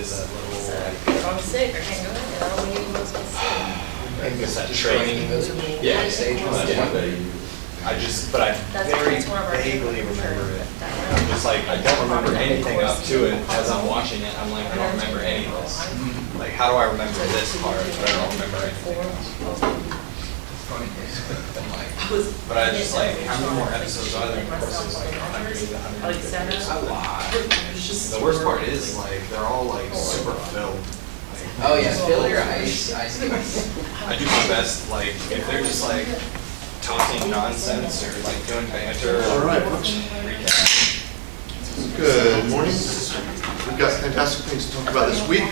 is a little So, like, if I'm sick, I can't go in, and all we need was to sick. I guess that Just training. training Yeah, stage one. yeah. But I very That's one of our vaguely favorite, for remember sure. it. That I'm just like, I don't remember anything up to it. As I'm watching it, I'm like, I don't remember any of this. Like, how do I remember this part, but I don't remember anything else? I'm like, but I just like, how many more episodes are there? Of course, it's like 100, 150. It's a lot. The worst part is like, they're all like super filled. Like, Oh yeah, filler ice. I do my best, like, if they're just like talking nonsense or like doing banter or. All right, folks. recap. Good morning. We've got fantastic things to talk about this week.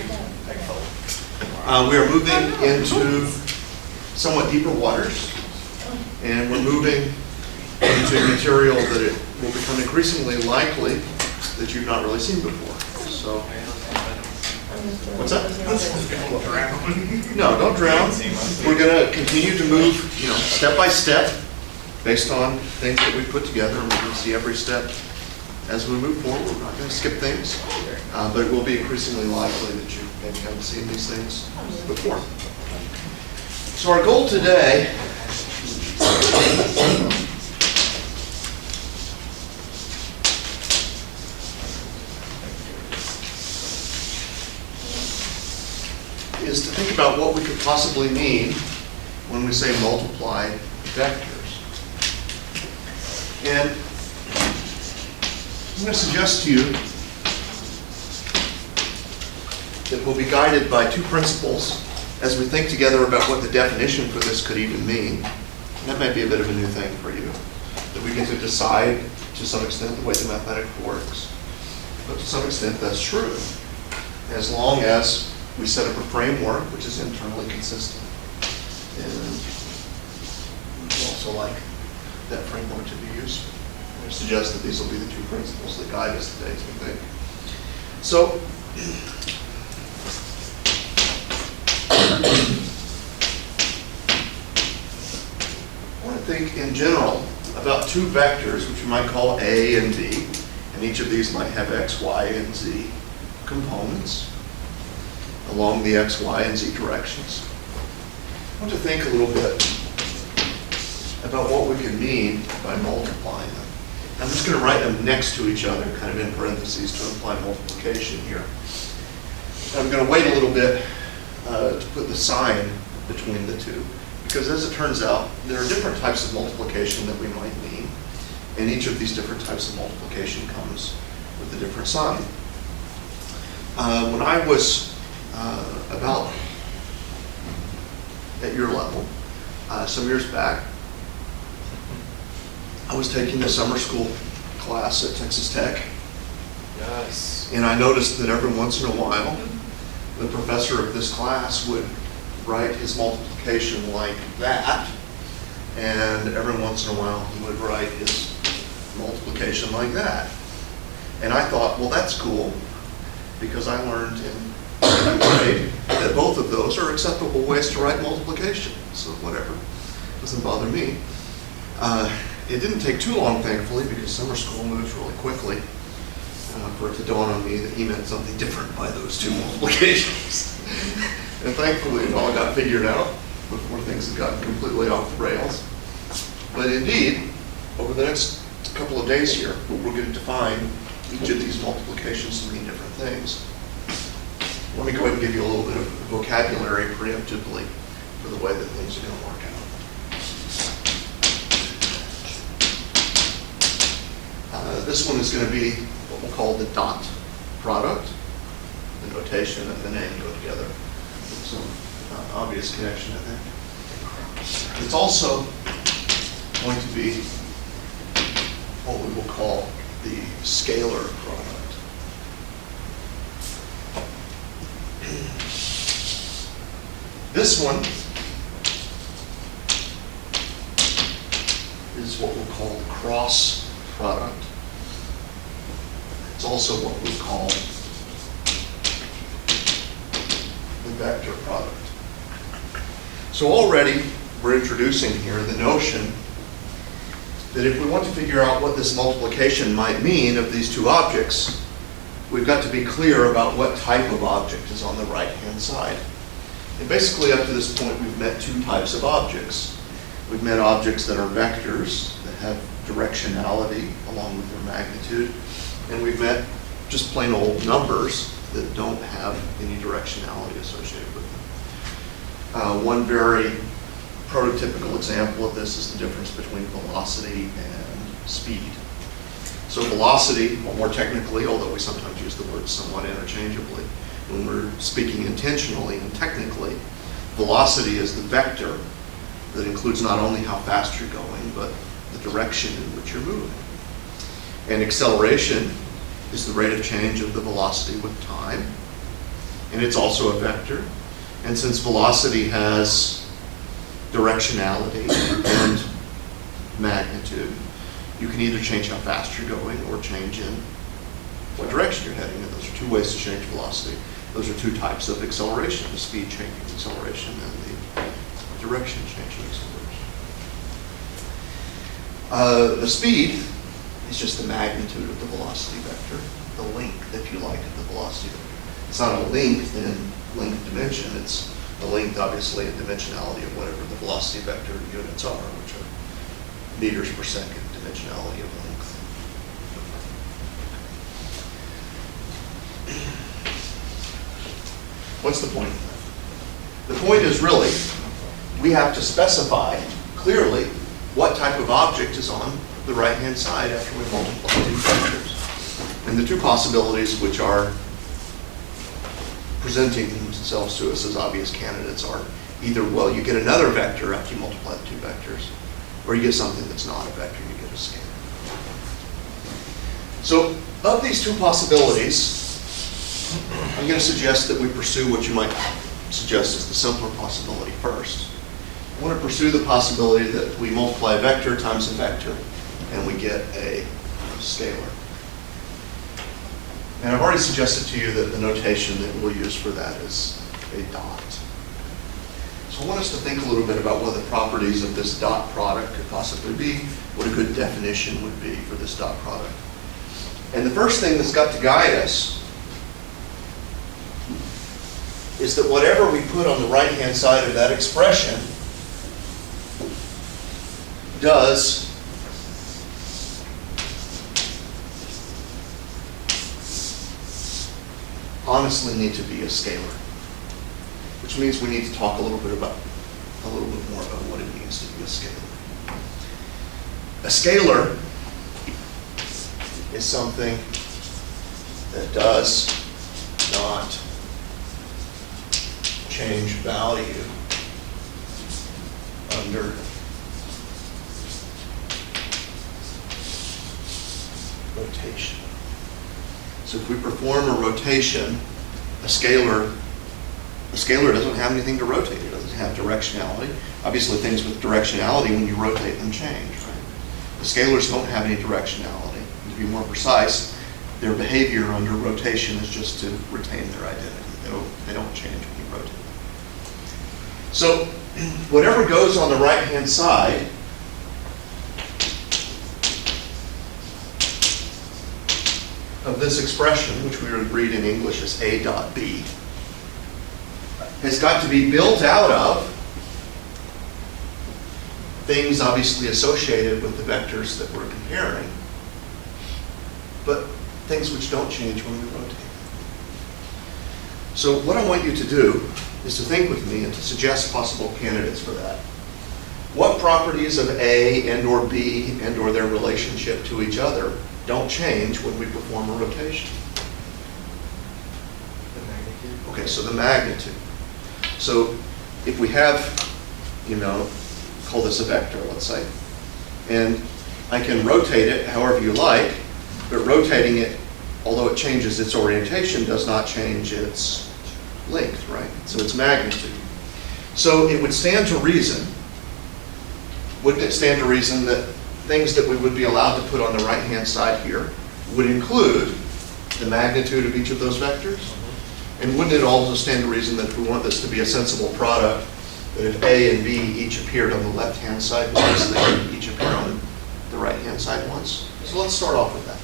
We are moving into somewhat deeper waters, and we're moving into material that it will become increasingly likely that you've not really seen before. So, what's that? No, don't drown. We're going to continue to move, step by step, based on things that we put together, and we're going to see every step as we move forward. We're not going to skip things, but it will be increasingly likely that you maybe haven't seen these things before. So our goal today is to think about what we could possibly mean when we say multiply vectors. And I'm going to suggest to you that we'll be guided by two principles as we think together about what the definition for this could even mean. And that might be a bit of a new thing for you, that we get to decide to some extent the way the mathematics works. But to some extent that's true, as long as we set up a framework which is internally consistent. And we also like that framework to be useful. I suggest that these will be the two principles that guide us today as we think. So, I want to think in general about two vectors which we might call A and B, and each of these might have X, Y, and Z components along the X, Y, and Z directions. I want to think a little bit about what we can mean by multiplying them. I'm just going to write them next to each other, kind of in parentheses, to imply multiplication here. And I'm going to wait a little bit to put the sign between the two, because as it turns out, there are different types of multiplication that we might mean, and each of these different types of multiplication comes with a different sign. When I was about at your level, some years back, I was taking a summer school class at Texas Tech, Yes. and I noticed that every once in a while, the professor of this class would write his multiplication like that, and every once in a while he would write his multiplication like that. And I thought, well, that's cool, because I learned in second grade that both of those are acceptable ways to write multiplication, so whatever, doesn't bother me. It didn't take too long, thankfully, because summer school moves really quickly, for it to dawn on me that he meant something different by those two multiplications. And thankfully it all got figured out before things had gotten completely off the rails. But indeed, over the next couple of days here, we're going to define each of these multiplications to mean different things. Let me go ahead and give you a little bit of vocabulary preemptively for the way that things are going to work out. This one is going to be what we'll call the dot product. The notation and the name go together with some obvious connection, I think. It's also going to be what we will call the scalar product. This one is what we'll call the cross product. It's also what we call the vector product. So already we're introducing here the notion that if we want to figure out what this multiplication might mean of these two objects, we've got to be clear about what type of object is on the right-hand side. And basically up to this point, we've met two types of objects. We've met objects that are vectors, that have directionality along with their magnitude, and we've met just plain old numbers that don't have any directionality associated with them. One very prototypical example of this is the difference between velocity and speed. So velocity, or more technically, although we sometimes use the word somewhat interchangeably, when we're speaking intentionally and technically, velocity is the vector that includes not only how fast you're going, but the direction in which you're moving. And acceleration is the rate of change of the velocity with time, and it's also a vector. And since velocity has directionality and magnitude, you can either change how fast you're going or change in what direction you're heading. And those are two ways to change velocity. Those are two types of acceleration, the speed changing acceleration and the direction changing acceleration. The speed is just the magnitude of the velocity vector, the length, if you like, of the velocity vector. It's not a length in length dimension, it's the length, obviously, and dimensionality of whatever the velocity vector units are, which are meters per second dimensionality of length. What's the point of that? The point is really, we have to specify clearly what type of object is on the right-hand side after we multiply two vectors. And the two possibilities which are presenting themselves to us as obvious candidates are either, well, you get another vector after you multiply the two vectors, or you get something that's not a vector, you get a scalar. So of these two possibilities, I'm going to suggest that we pursue what you might suggest as the simpler possibility first. I want to pursue the possibility that we multiply a vector times a vector, and we get a scalar. And I've already suggested to you that the notation that we'll use for that is a dot. So I want us to think a little bit about what the properties of this dot product could possibly be, what a good definition would be for this dot product. And the first thing that's got to guide us is that whatever we put on the right-hand side of that expression does honestly need to be a scalar, which means we need to talk a little bit more about what it means to be a scalar. A scalar is something that does not change value under rotation. So if we perform a rotation, a scalar doesn't have anything to rotate. It doesn't have directionality. Obviously, things with directionality, when you rotate them, change. Right? The scalars don't have any directionality. And to be more precise, their behavior under rotation is just to retain their identity. They don't change when you rotate. So whatever goes on the right-hand side of this expression, which we would read in English as A dot B, has got to be built out of things obviously associated with the vectors that we're comparing, but things which don't change when we rotate. So what I want you to do is to think with me and to suggest possible candidates for that. What properties of A and or B and or their relationship to each other don't change when we perform a rotation? The magnitude. Okay, so the magnitude. So if we have, call this a vector, let's say, and I can rotate it however you like, but rotating it, although it changes its orientation, does not change its length, right? So its magnitude. So it would stand to reason, wouldn't it stand to reason that things that we would be allowed to put on the right-hand side here would include the magnitude of each of those vectors? And wouldn't it also stand to reason that if we want this to be a sensible product, that if A and B each appeared on the left-hand side once, they would each appear on the right-hand side once? So let's start off with that.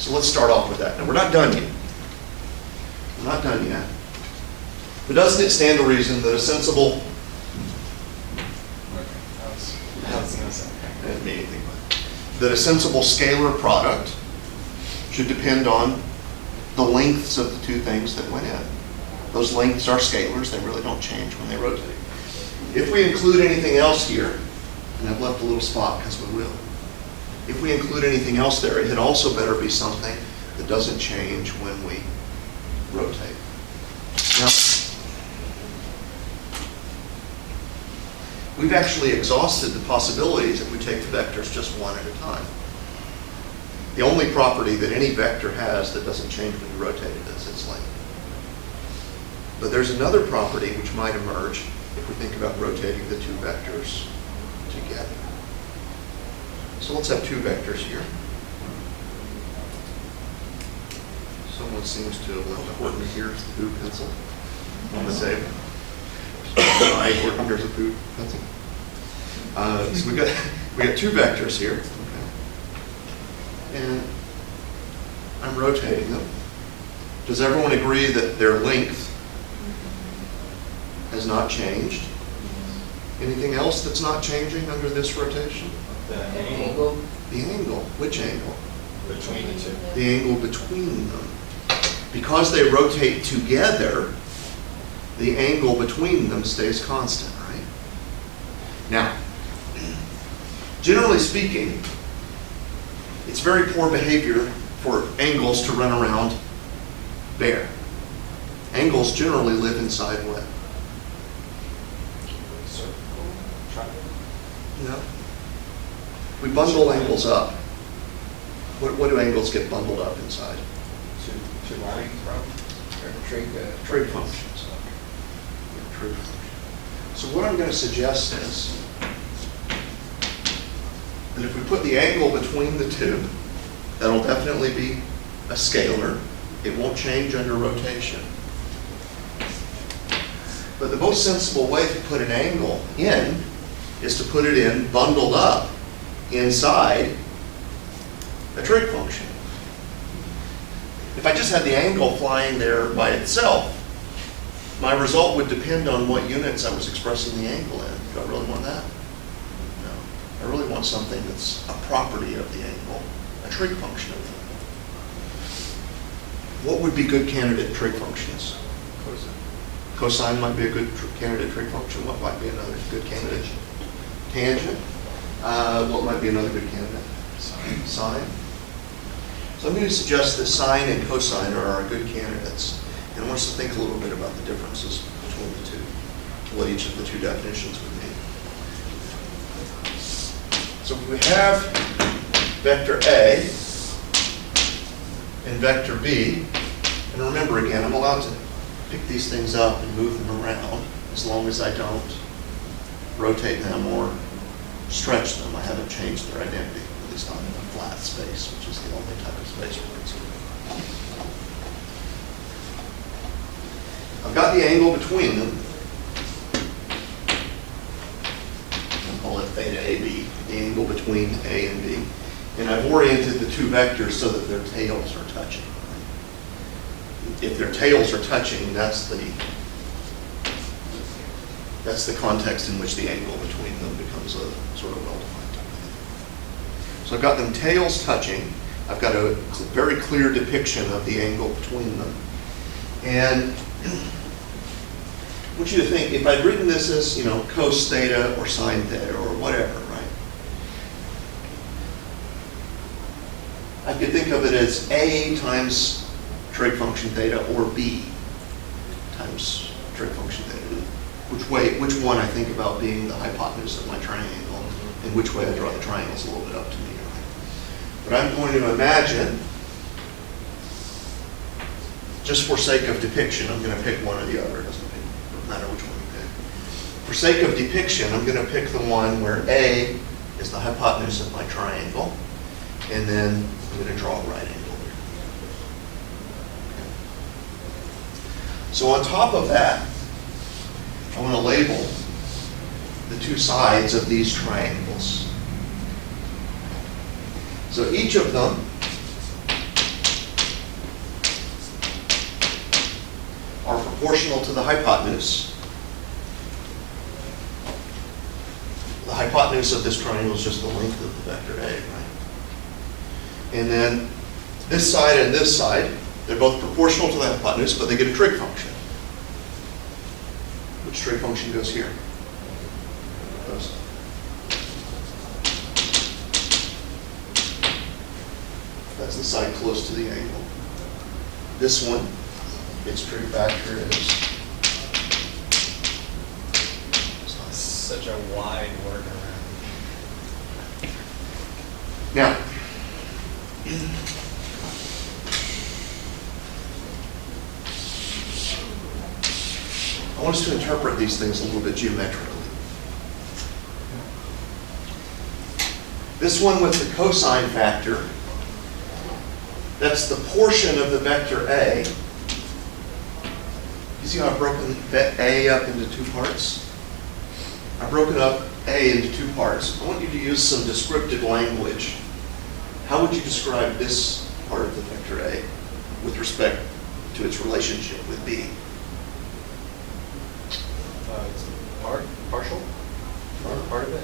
So let's start off with that. Now, we're not done yet. We're not done yet. But doesn't it stand to reason that a sensible, didn't mean anything, but that a sensible scalar product should depend on the lengths of the two things that went in. Those lengths are scalars. They really don't change when they rotate. If we include anything else here, and I've left a little spot because we will, if we include anything else there, it had also better be something that doesn't change when we rotate. Now, we've actually exhausted the possibilities if we take the vectors just one at a time. The only property that any vector has that doesn't change when you rotate it is its length. But there's another property which might emerge if we think about rotating the two vectors together. So let's have two vectors here. Someone seems to have left a Horton here's the blue pencil on the table. Right, Horton, here's a blue pencil. So we got two vectors here. Okay. And I'm rotating them. Does everyone agree that their length has not changed? Anything else that's not changing under this rotation? The angle The angle. Which angle? between the two. The angle between them. Because they rotate together, the angle between them stays constant, right? Now, generally speaking, it's very poor behavior for angles to run around bare. Angles generally live inside what? Circle, triangle. No. We bundle angles up. What do angles get bundled up inside? Two lines, probably. Or Trig functions. Yeah, trig functions. So what I'm going to suggest is that if we put the angle between the two, that'll definitely be a scalar. It won't change under rotation. But the most sensible way to put an angle in is to put it in bundled up inside a trig function. If I just had the angle flying there by itself, my result would depend on what units I was expressing the angle in. Do I really want that? No. I really want something that's a property of the angle, a trig function of the angle. What would be good candidate trig functions? Cosine might be a good candidate trig function. What might be another good candidate? Tangent. What might be another good candidate? Sine. So I'm going to suggest that sine and cosine are our good candidates. And I want us to think a little bit about the differences between the two, what each of the two definitions would mean. So if we have vector A and vector B, and remember again, I'm allowed to pick these things up and move them around as long as I don't rotate them or stretch them. I haven't changed their identity, at least not in a flat space, which is the only type of space we're concerned with. I've got the angle between them. I'll call it theta AB, the angle between A and B. And I've oriented the two vectors so that their tails are touching. If their tails are touching, that's the context in which the angle between them becomes a sort of well-defined type of thing. So I've got them tails touching. I've got a very clear depiction of the angle between them. And I want you to think, if I'd written this as, cos theta or sine theta or whatever, right? I could think of it as A times trig function theta or B times trig function theta. Which one I think about being the hypotenuse of my triangle, and which way I draw the triangles a little bit up to me. Right? But I'm going to imagine, just for sake of depiction, I'm going to pick one or the other. It doesn't matter which one you pick. For sake of depiction, I'm going to pick the one where A is the hypotenuse of my triangle, and then I'm going to draw a right angle. So on top of that, I want to label the two sides of these triangles. So each of them are proportional to the hypotenuse. The hypotenuse of this triangle is just the length of the vector A, right? And then this side and this side, they're both proportional to the hypotenuse, but they get a trig function. Which trig function goes here? Goes. That's the side close to the angle. This one, its trig factor is Such a wide workaround. now. I want us to interpret these things a little bit geometrically. This one with the cosine factor, that's the portion of the vector A. You see how I've broken A up into two parts? I've broken up A into two parts. I want you to use some descriptive language. How would you describe this part of the vector A with respect to its relationship with B? It's partial? Part of it?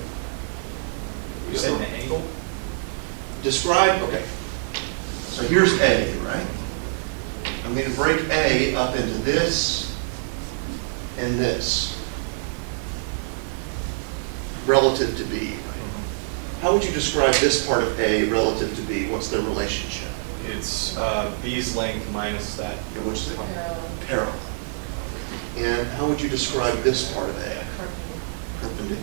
You said an angle? Describe, okay. So here's A, right? I'm going to break A up into this and this relative to B. Right? How would you describe this part of A relative to B? What's their relationship? It's B's length minus that. Yeah, which is parallel. And how would you describe this part of A? Perpendicular.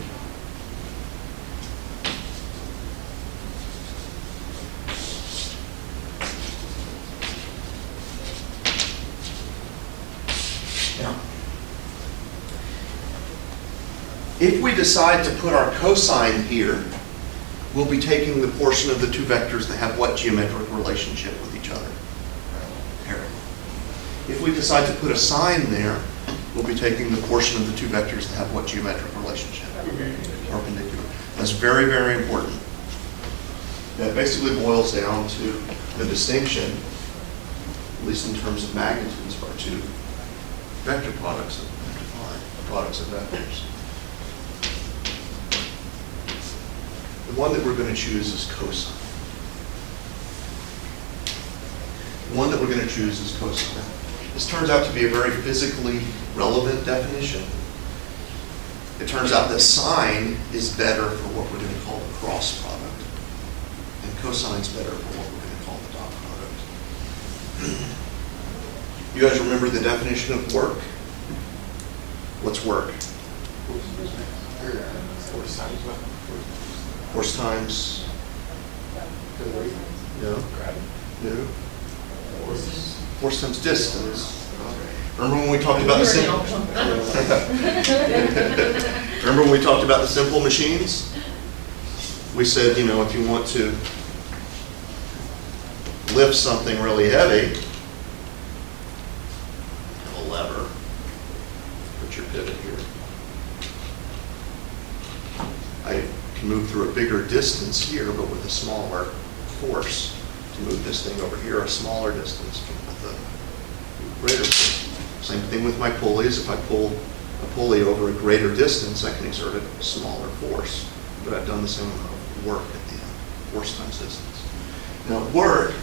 Now, if we decide to put our cosine here, we'll be taking the portion of the two vectors that have what geometric relationship with each other? Parallel. If we decide to put a sine there, we'll be taking the portion of the two vectors that have what geometric relationship? Perpendicular. That's very, very important. That basically boils down to the distinction, at least in terms of magnitudes, of our two vector products of vectors. The one that we're going to choose is cosine. The one that we're going to choose is cosine. This turns out to be a very physically relevant definition. It turns out that sine is better for what we're going to call the cross product, and cosine is better for what we're going to call the dot product. You guys remember the definition of work? What's work? Force times. No. No. Force times distance. Remember when we talked about the simple? Remember when we talked about the simple machines? We said, you know, if you want to lift something really heavy, have a lever. Put your pivot here. I can move through a bigger distance here, but with a smaller force. To move this thing over here, a smaller distance with a greater force. Same thing with my pulleys. If I pull a pulley over a greater distance, I can exert a smaller force. But I've done the same amount of work at the end. Force times distance. Now, work.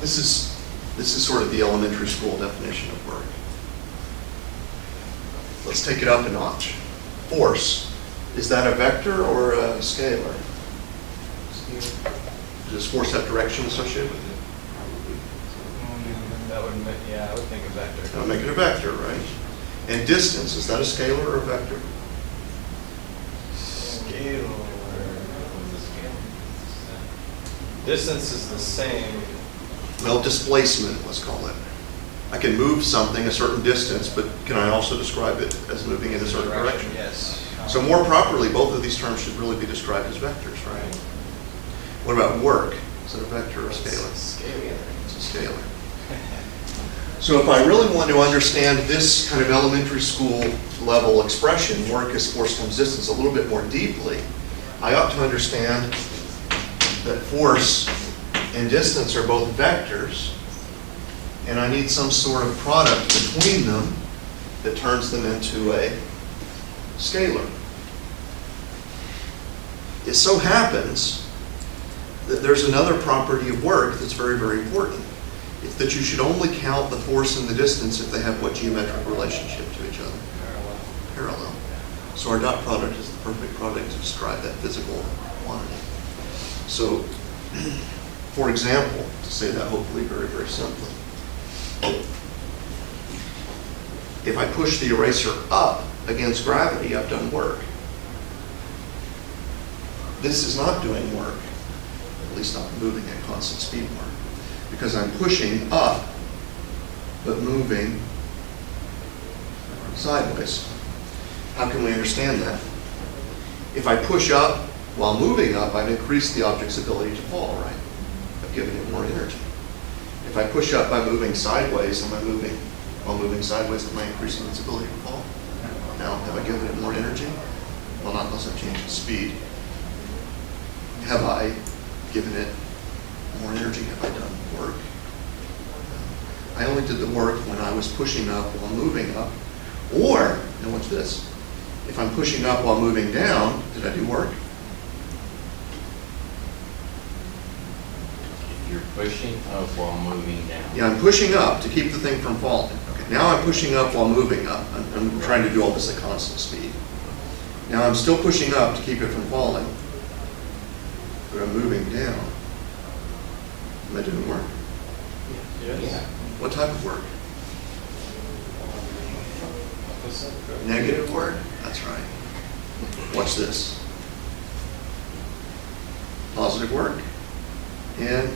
This is sort of the elementary school definition of work. Let's take it up a notch. Force. Is that a vector or a scalar? Does force have direction associated with it? That would make, yeah, I would think a vector. That would make it a vector, right? And distance, is that a scalar or a vector? Scalar. Distance is the same. Well, displacement, let's call it. I can move something a certain distance, but can I also describe it as moving in a certain direction? Yes. So more properly, both of these terms should really be described as vectors, right? What about work? Is it a vector or a scalar? Scalar. It's a scalar. So if I really want to understand this kind of elementary school level expression, work is force times distance, a little bit more deeply, I ought to understand that force and distance are both vectors, and I need some sort of product between them that turns them into a scalar. It so happens that there's another property of work that's very, very important. It's that you should only count the force and the distance if they have what geometric relationship to each other? Parallel. So our dot product is the perfect product to describe that physical quantity. So, for example, to say that hopefully very, very simply, if I push the eraser up against gravity, I've done work. This is not doing work, at least not moving at constant speed work, because I'm pushing up, but moving sideways. How can we understand that? If I push up while moving up, I've increased the object's ability to fall, right? I've given it more energy. If I push up by moving sideways, while moving sideways, am I increasing its ability to fall? Now, have I given it more energy? Well, not unless I've changed the speed. Have I given it more energy? Have I done work? I only did the work when I was pushing up while moving up. Or, now watch this, if I'm pushing up while moving down, did I do work? You're pushing up while moving down. Yeah, I'm pushing up to keep the thing from falling. Okay, now I'm pushing up while moving up. I'm trying to do all this at constant speed. Now I'm still pushing up to keep it from falling, but I'm moving down. Am I doing work? Yeah. What type of work? Negative work? That's right. Watch this. Positive work and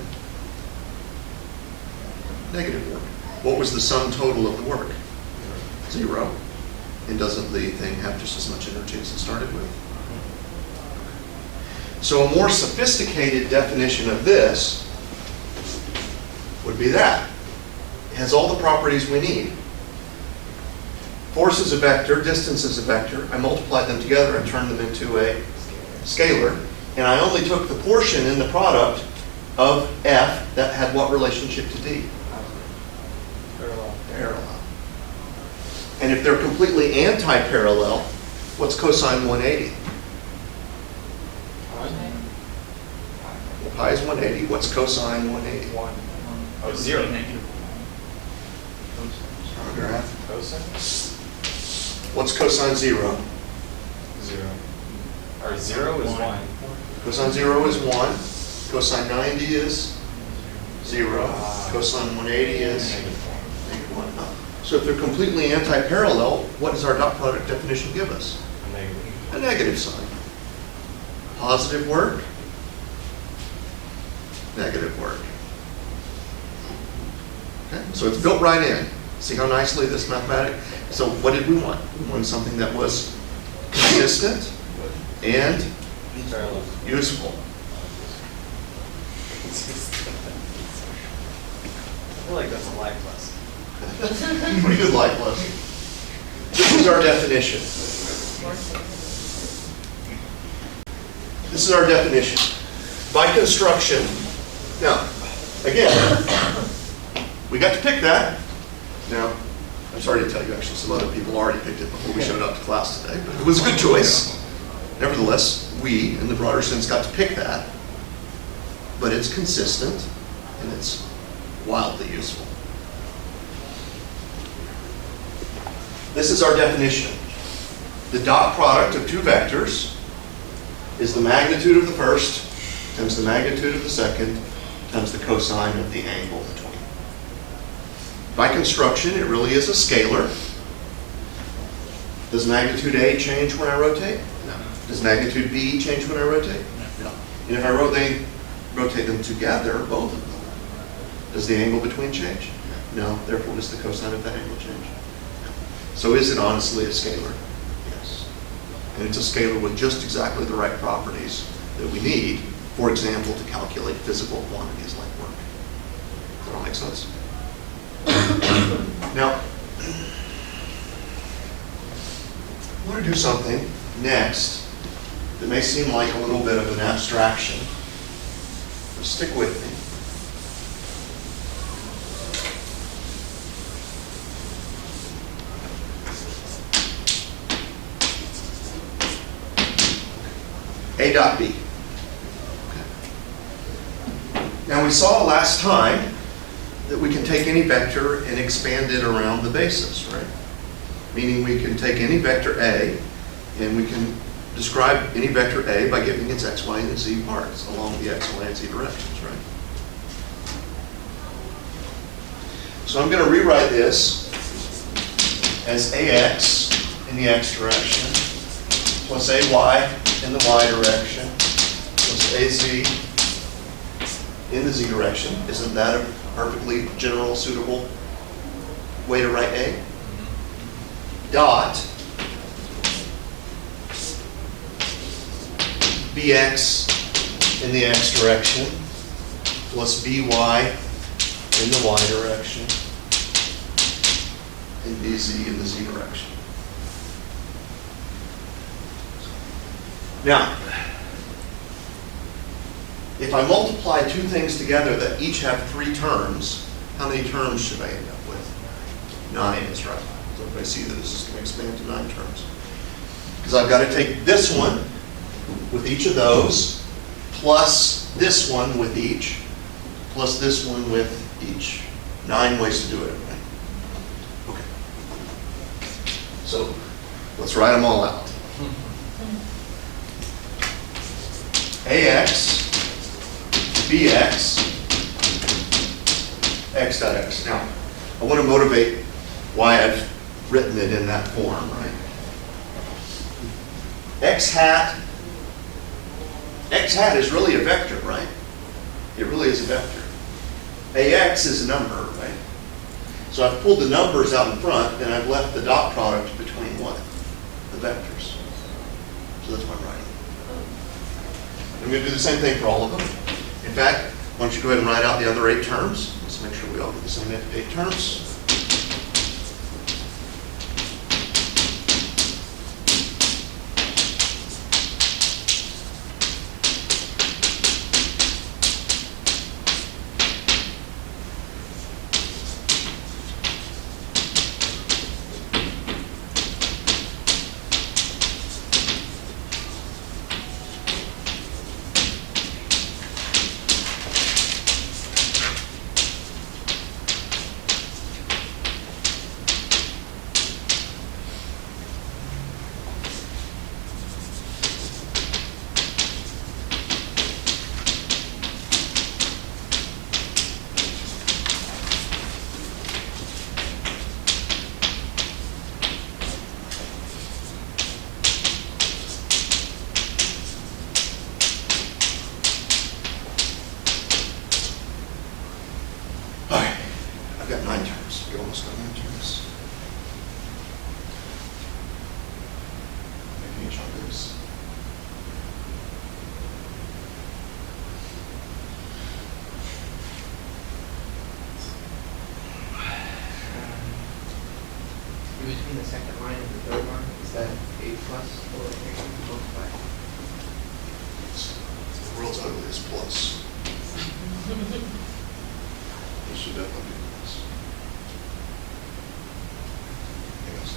negative work. What was the sum total of the work? 0. And doesn't the thing have just as much energy as it started with? So a more sophisticated definition of this would be that. It has all the properties we need. Force is a vector, distance is a vector. I multiplied them together and turned them into a scalar. And I only took the portion in the product of F that had what relationship to D? Parallel. And if they're completely anti-parallel, what's cosine 180? Pi is 180. What's cosine 180? 1. Oh, 0. Graph. Cosine? What's cosine 0? 0. Or 0 is 1. Cosine 0 is 1. Cosine 90 is 0. Cosine 180 is negative 1. So if they're completely anti-parallel, what does our dot product definition give us? A negative sign. Positive work, negative work. Okay, so it's built right in. See how nicely this mathematic? So what did we want? We wanted something that was consistent and useful. I feel like that's a life lesson. Pretty good life lesson. This is our definition. This is our definition. By construction, now, again, we got to pick that. Now, I'm sorry to tell you, actually, some other people already picked it before we showed up to class today, but it was a good choice. Nevertheless, we, in the broader sense, got to pick that. But it's consistent, and it's wildly useful. This is our definition. The dot product of two vectors is the magnitude of the first times the magnitude of the second times the cosine of the angle between. By construction, it really is a scalar. Does magnitude A change when I rotate? No. Does magnitude B change when I rotate? No. And if I rotate them together, both of them, does the angle between change? No. Therefore, does the cosine of that angle change? No. So is it honestly a scalar? Yes. And it's a scalar with just exactly the right properties that we need, for example, to calculate physical quantities like work. Does that all make sense? Now, I want to do something next that may seem like a little bit of an abstraction, but stick with me. A dot B. Okay. Now we saw last time that we can take any vector and expand it around the basis, right? Meaning we can take any vector A and we can describe any vector A by giving its x, y, and z parts along the x, y, and z directions, right? So I'm going to rewrite this as ax in the x direction plus ay in the y direction plus az in the z direction. Isn't that a perfectly general, suitable way to write A? Dot bx in the x direction plus by in the y direction and bz in the z direction. Now, if I multiply two things together that each have 3 terms, how many terms should I end up with? 9 is right. So if I see that this is going to expand to 9 terms. Because I've got to take this one with each of those, plus this one with each, plus this one with each. 9 ways to do it, right? Okay. So let's write them all out. AX, BX, X dot X. Now, I want to motivate why I've written it in that form, right? X hat is really a vector, right? It really is a vector. AX is a number, right? So I've pulled the numbers out in front and I've left the dot product between what? The vectors. So that's what I'm writing. I'm going to do the same thing for all of them. In fact, why don't you go ahead and write out the other 8 terms. Let's make sure we all get the same 8 terms. Got 9 terms. You almost got 9 terms. Making each of these. In between the second line and the third line, is that 8 plus or 8 multiplied? The world's ugliest plus. This should definitely be plus. Yes.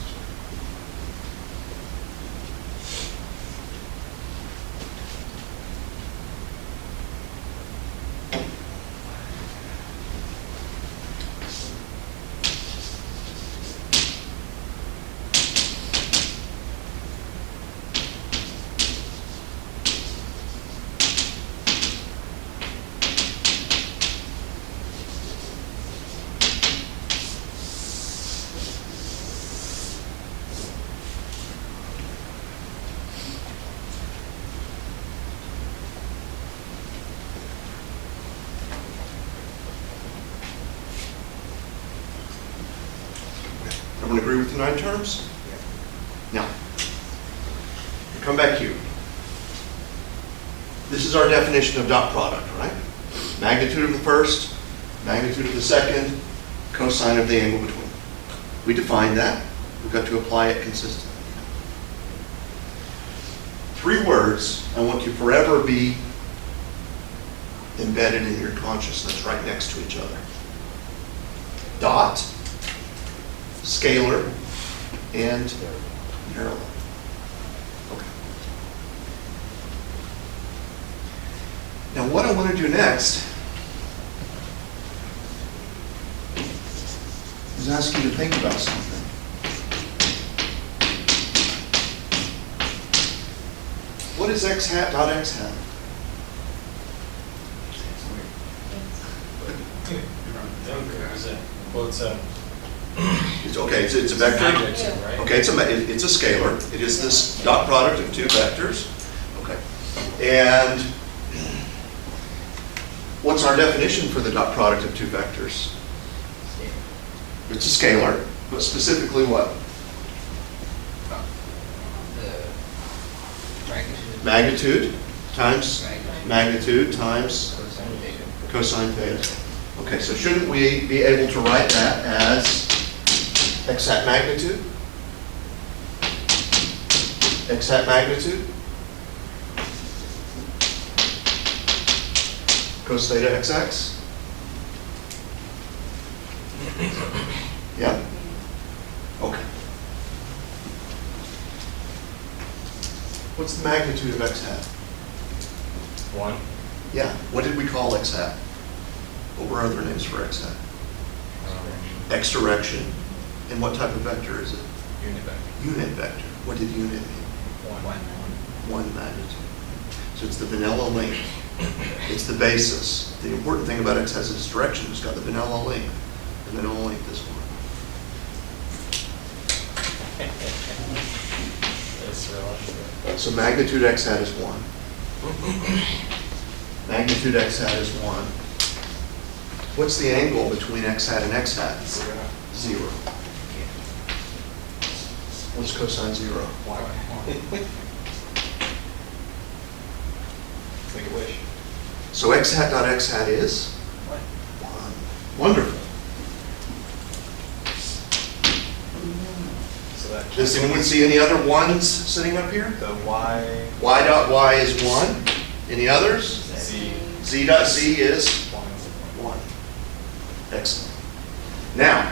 Everyone agree with the 9 terms? Now, come back here. This is our definition of dot product, right? Magnitude of the first, magnitude of the second, cosine of the angle between. We defined that. We've got to apply it consistently. 3 words I want to forever be embedded in your consciousness right next to each other. Dot, scalar, and parallel. Okay. Now what I want to do next is ask you to think about something. What is x hat dot x hat? Well, it's a. It's, okay, it's a vector. Magnitude, right? Okay, it's a scalar. It is this dot product of two vectors. Okay. And what's our definition for the dot product of two vectors? It's a scalar, but specifically what? The magnitude. Magnitude times magnitude times Cosine theta. cosine theta. Okay, so shouldn't we be able to write that as x hat magnitude? X hat magnitude? Cos theta xx? Yeah? Okay. What's the magnitude of x hat? 1. Yeah, what did we call x hat? What were other names for x hat? X direction. And what type of vector is it? Unit vector. Unit vector. What did unit mean? 1. One magnitude. So it's the vanilla length. It's the basis. The important thing about x has its direction. It's got the vanilla length. The vanilla length is 1. It's relative. So magnitude x hat is 1. Magnitude x hat is 1. What's the angle between x hat and x hat? 0. 0. What's cosine 0? 1. Make a wish. So x hat dot x hat is 1. Wonderful. So that. Does anyone see any other ones sitting up here? The y. Y dot y is 1. Any others? Z. Z dot z is 1. 1. Excellent. Now,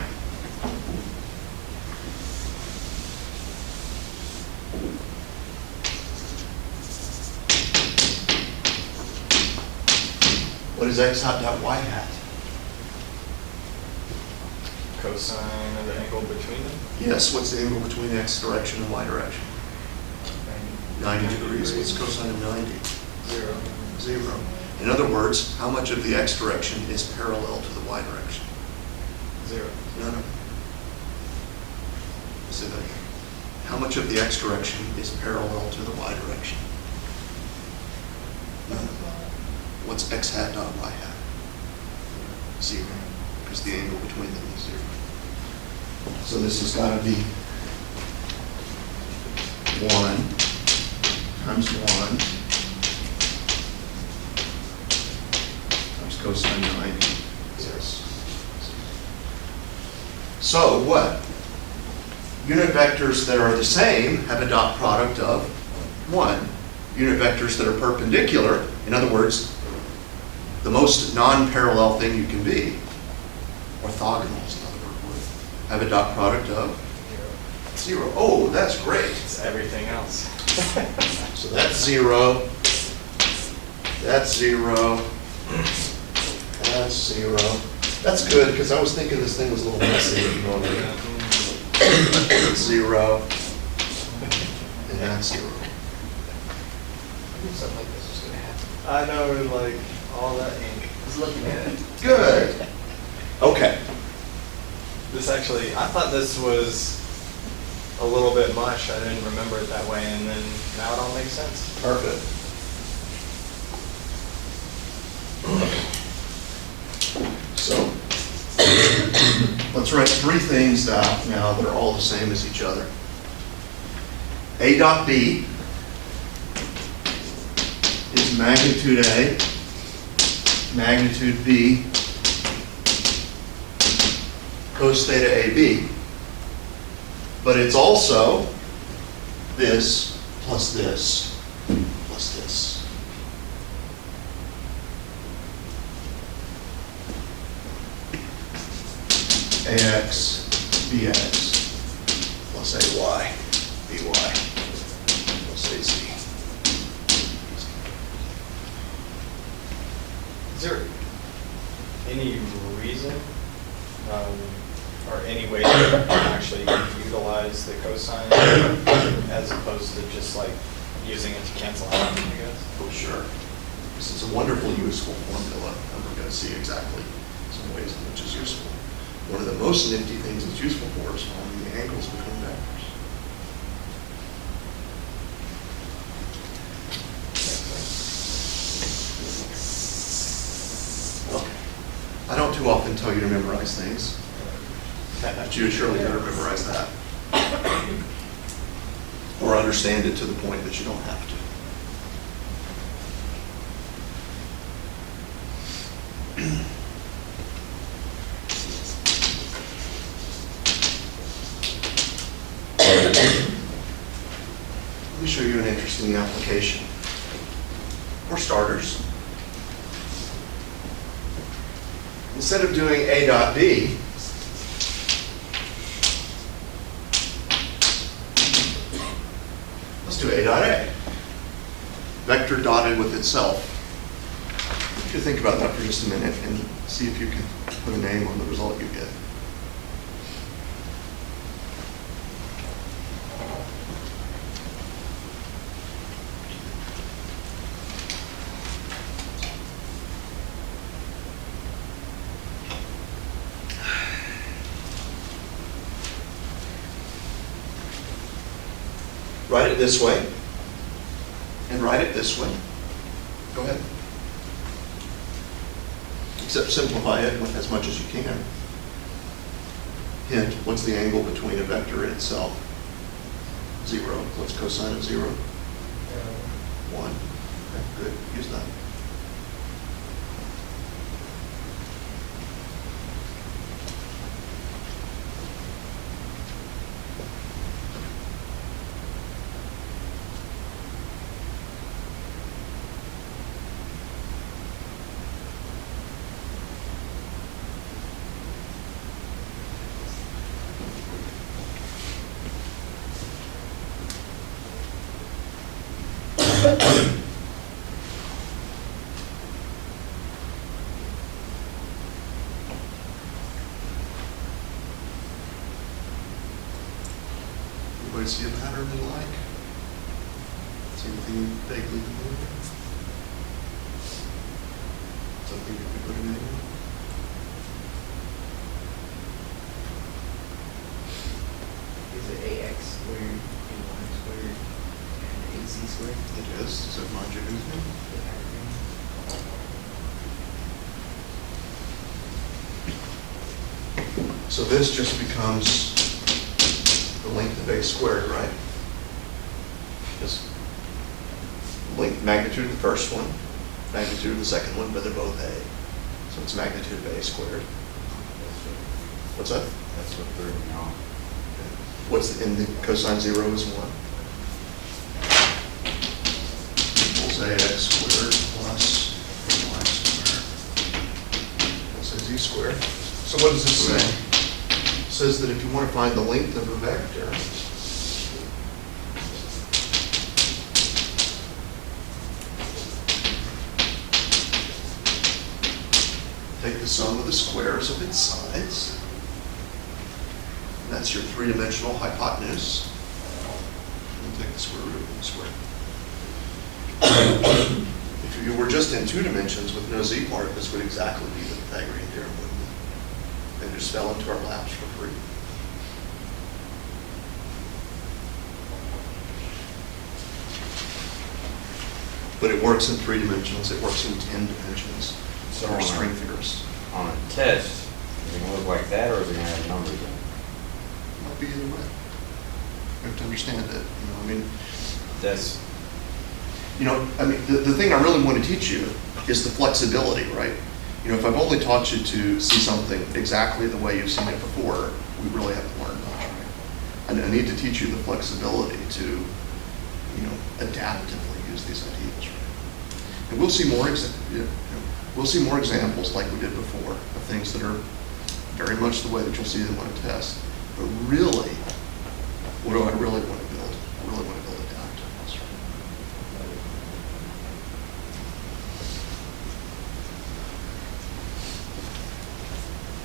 what is x hat dot y hat? Cosine of the angle between them. Yes, what's the angle between x direction and y direction? 90 degrees. What's cosine of 90? 0. 0. In other words, how much of the x direction is parallel to the y direction? 0. No, no. Say that again. How much of the x direction is parallel to the y direction? No, no. What's x hat dot y hat? 0, because the angle between them is 0. So this has got to be 1 times 1 times cosine 90. Yes. So what? Unit vectors that are the same have a dot product of 1. Unit vectors that are perpendicular, in other words, the most non-parallel thing you can be, orthogonal is another word, have a dot product of 0. Oh, that's great. It's everything else. So that's 0. That's 0. That's 0. That's good, because I was thinking this thing was a little messy. That's 0. And that's 0. I knew something like this was gonna happen. I know, like, all that ink. I was looking at it. Good. Okay. This actually, I thought this was a little bit mush. I didn't remember it that way, and then now it all makes sense. Perfect. So, let's write 3 things down now that are all the same as each other. A dot B is magnitude A, magnitude B, cos theta AB. But it's also this plus this plus this. AX, BX, plus AY, BY, plus AZ. there any reason, or any way to actually utilize the cosine as opposed to just like using it to cancel out, I guess? For sure. This is a wonderful, useful formula, and we're going to see exactly some ways in which it's useful. One of the most nifty things it's useful for is finding the angles between vectors. Okay. I don't too often tell you to memorize things, but you surely better memorize that. Or understand it to the point that you don't have to. Let me show you an interesting application. For starters, instead of doing A dot B, let's do A dot A. Vector dotted with itself. If you think about that for just a minute and see if you can put a name on the result you get. Write it this way, and write it this way. Go ahead. Except simplify it with as much as you can. Hint, what's the angle between a vector and itself? 0. What's cosine of 0? 1. Okay, good. Use that. Everybody see a pattern they like? See anything vaguely familiar? Something you could put a name on? Is it AX squared, AY squared, and AC squared? It is. Does that remind you of anything? So this just becomes the length of A squared, right? Just length, magnitude of the first one, magnitude of the second one, but they're both A. So it's magnitude of A squared. What's that? That's what threw me off. What's in the cosine 0 is 1. Equals AX squared plus Y squared. That's Z squared. So what does this say? It says that if you want to find the length of a vector, take the sum of the squares of its sides. That's your three-dimensional hypotenuse. And take the square root of the square. If you were just in 2 dimensions with no z part, this would exactly be the Pythagorean theorem, wouldn't it? And just fell into our laps for free. But it works in 3 dimensions. It works in 10 dimensions. So for on a- string theorists. On a test, is it gonna look like that, or is it gonna have numbers in it? Might be either way. You have to understand it. I mean, That's, the thing I really want to teach you is the flexibility, right? If I've only taught you to see something exactly the way you've seen it before, we really have to learn much, right? And I need to teach you the flexibility to, adaptively use these ideas, right? And we'll see more examples like we did before of things that are very much the way that you'll see them on a test. But really, what do I really want to build? I really want to build adaptables, right?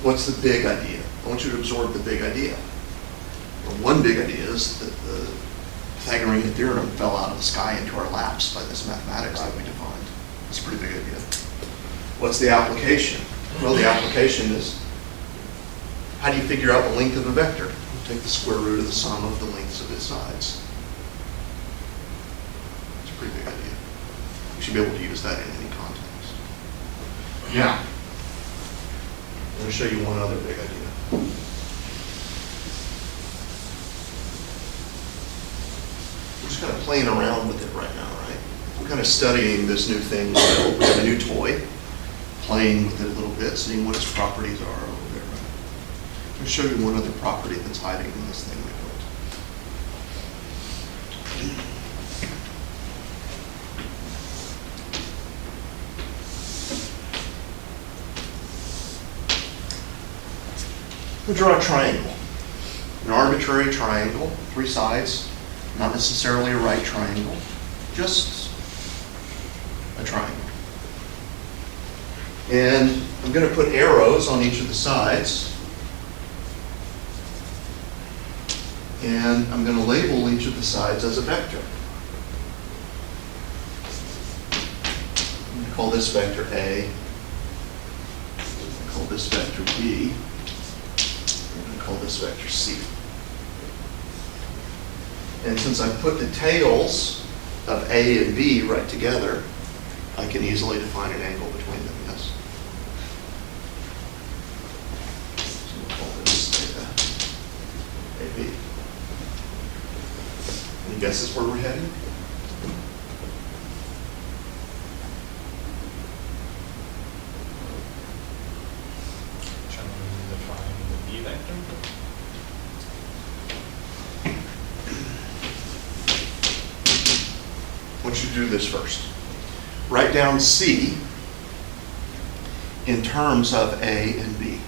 what's the big idea? I want you to absorb the big idea. Well, one big idea is that the Pythagorean theorem fell out of the sky into our laps by this mathematics that we defined. That's a pretty big idea. What's the application? Well, the application is, how do you figure out the length of a vector? You take the square root of the sum of the lengths of its sides. It's a pretty big idea. You should be able to use that in any context. Now, I'm going to show you one other big idea. We're just kind of playing around with it right now, right? We're kind of studying this new thing. We have a new toy, playing with it a little bit, seeing what its properties are over there. Right? I'm going to show you one other property that's hiding in this thing we built. We'll draw a triangle, an arbitrary triangle, 3 sides, not necessarily a right triangle, just a triangle. And I'm going to put arrows on each of the sides, and I'm going to label each of the sides as a vector. I'm going to call this vector A, call this vector B, call this vector C. And since I put the tails of A and B right together, I can easily define an angle between them, yes? So we'll call this AB. Any guesses where we're heading? I want you to do this first. Write down C in terms of A and B.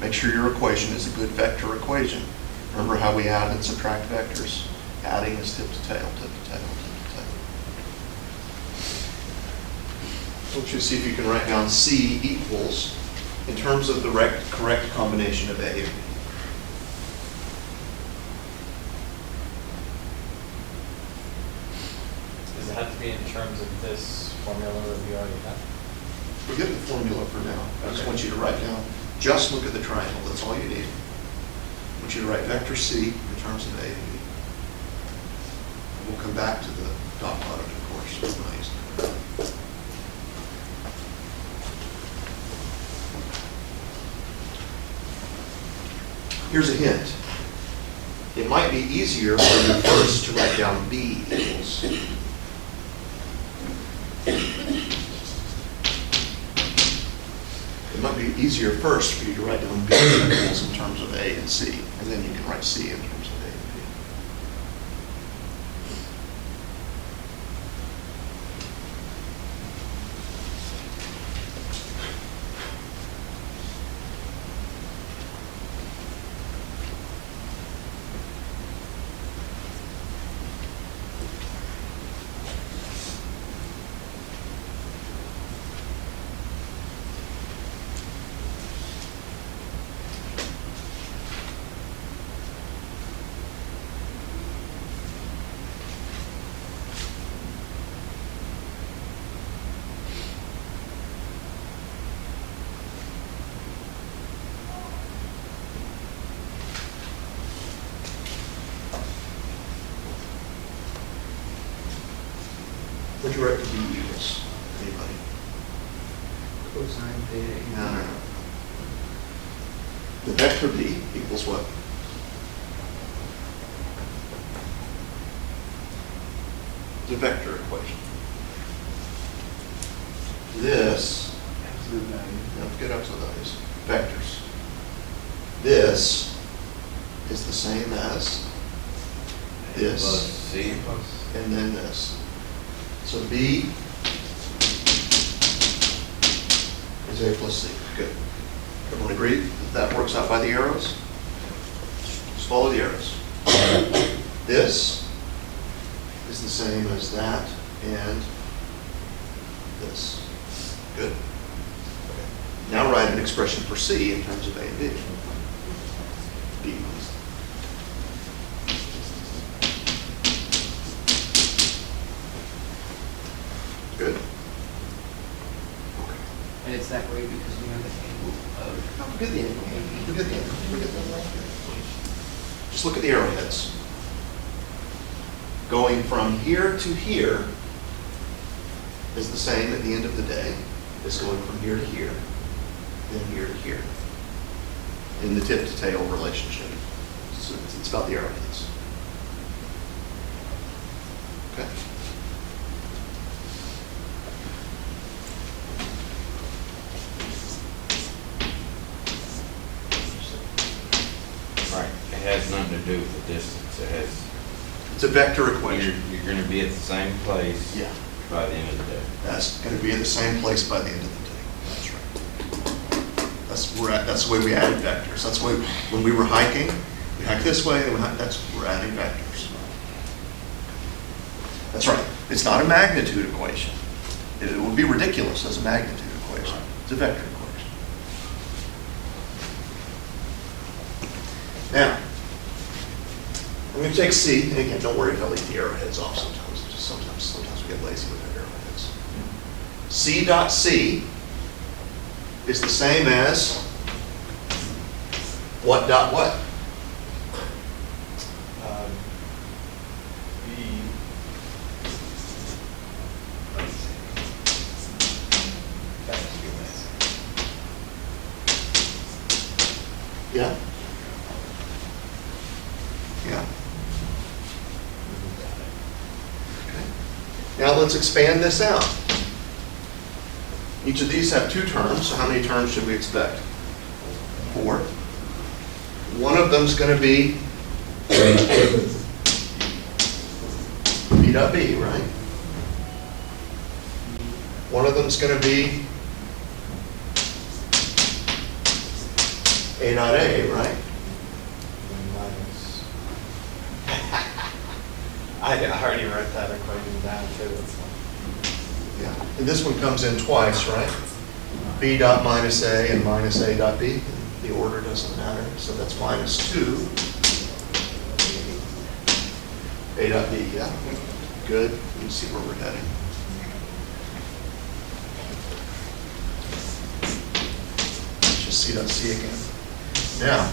Make sure your equation is a good vector equation. Remember how we add and subtract vectors? Adding is tip to tail, tip to tail, tip to tail. I want you to see if you can write down C equals in terms of the correct combination of A and B. Does it have to be in terms of this formula that we already have? Forget the formula for now. I just want you to write down, just look at the triangle, that's all you need. I want you to write vector C in terms of A and B. We'll come back to the dot product, of course. It's not easy. Here's a hint. It might be easier for you first to write down B equals. It might be easier first for you to write down B equals in terms of A and C, and then you can write C in terms of A and B. What'd you write to B equals? Anybody? Cosine theta. No. The vector B equals what? The vector equation. This, Absolute value. let's get up to those vectors. This is the same as this, C. and then this. So B is A plus C. Good. Everyone agree that that works out by the arrows? Just follow the arrows. This is the same as that and this. Good. Okay. Now write an expression for C in terms of A and B. B. Good. Okay. And it's that way because we have the angle of. Forget the angle. Forget the angle. Forget the angle. Just look at the arrowheads. Going from here to here is the same at the end of the day as going from here to here, then here to here, in the tip to tail relationship. So it's about the arrowheads. Okay. Right, it has nothing to do with the distance, it has, It's a vector equation. you're gonna be at the same place Yeah. by the end of the day. That's going to be at the same place by the end of the day. That's right. That's the way we added vectors. That's the way, when we were hiking, we hiked this way, and we're adding vectors. That's right. It's not a magnitude equation. It would be ridiculous as a magnitude equation. It's a vector equation. Now, I'm going to take C, and again, don't worry if I leave the arrowheads off sometimes. Just sometimes we get lazy with our arrowheads. C dot C is the same as what dot what? B. That must be nice. Yeah? Yeah. Okay. Now let's expand this out. Each of these have two terms, so how many terms should we expect? 4. One of them's going to be B dot B, right? One of them's going to be A dot A, right? Minus. I already wrote that equation down too. It's like, Yeah, and this one comes in twice, right? B dot minus A and minus A dot B. The order doesn't matter, so that's minus 2. A dot B, yeah. Good, you can see where we're heading. Let's just C dot C again. Now,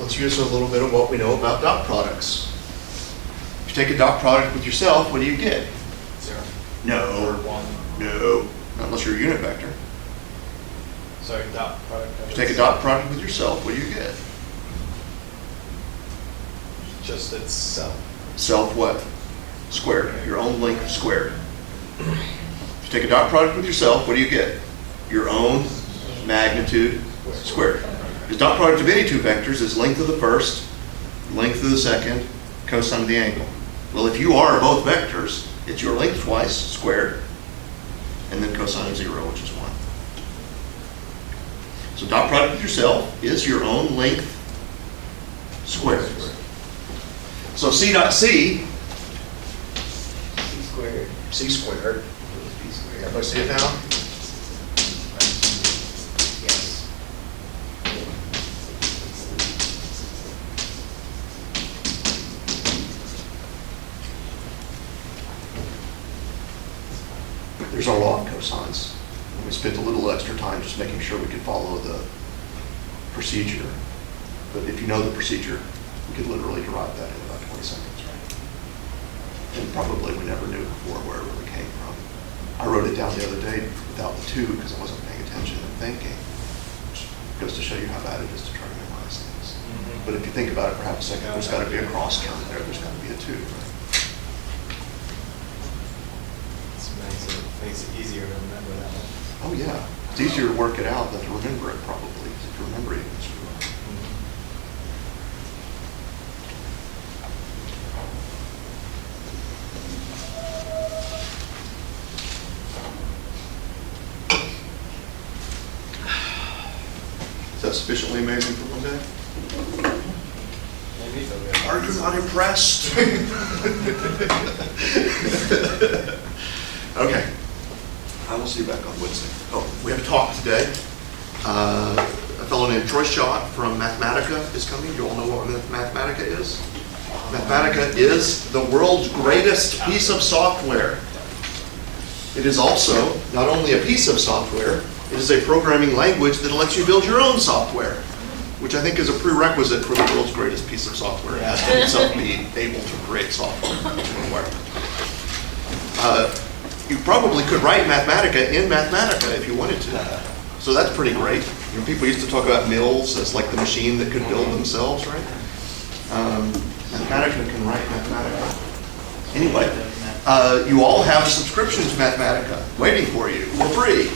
let's use a little bit of what we know about dot products. If you take a dot product with yourself, what do you get? 0. No. Or 1. No, not unless you're a unit vector. Sorry, dot product. If you take a dot product with yourself, what do you get? Just itself. Self what? Squared, your own length squared. If you take a dot product with yourself, what do you get? Your own magnitude squared. Because dot product of any two vectors is length of the first, length of the second, cosine of the angle. Well, if you are both vectors, it's your length twice squared, and then cosine of 0, which is 1. So dot product with yourself is your own length squared. So C dot C, C squared. C squared. B squared. Everybody see it now? Yes. There's our law of cosines. And we spent a little extra time just making sure we could follow the procedure. But if you know the procedure, we could literally derive that in about 20 seconds, right? And probably we never knew before where it really came from. I wrote it down the other day without the 2 because I wasn't paying attention and thinking, which goes to show you how bad it is to try to memorize things. But if you think about it for half a second, there's got to be a cross term there. There's got to be a 2, right? Makes it easier to remember that one. Oh, yeah. It's easier to work it out than to remember it, probably. If you remember it, it's true. Is that sufficiently amazing for one day? Maybe they'll get. Are you not impressed? Okay. I will see you back on Wednesday. Oh, we have a talk today. shot from Mathematica is coming. You all know what Mathematica is? Mathematica is the world's greatest piece of software. It is also not only a piece of software, it is a programming language that lets you build your own software, which I think is a prerequisite for the world's greatest piece of software. It has to itself be able to create software. You probably could write Mathematica in Mathematica if you wanted to. So that's pretty great. You know, people used to talk about mills as like the machine that could build themselves, right? Mathematica can write Mathematica. Anyway, you all have a subscription to Mathematica waiting for you for free.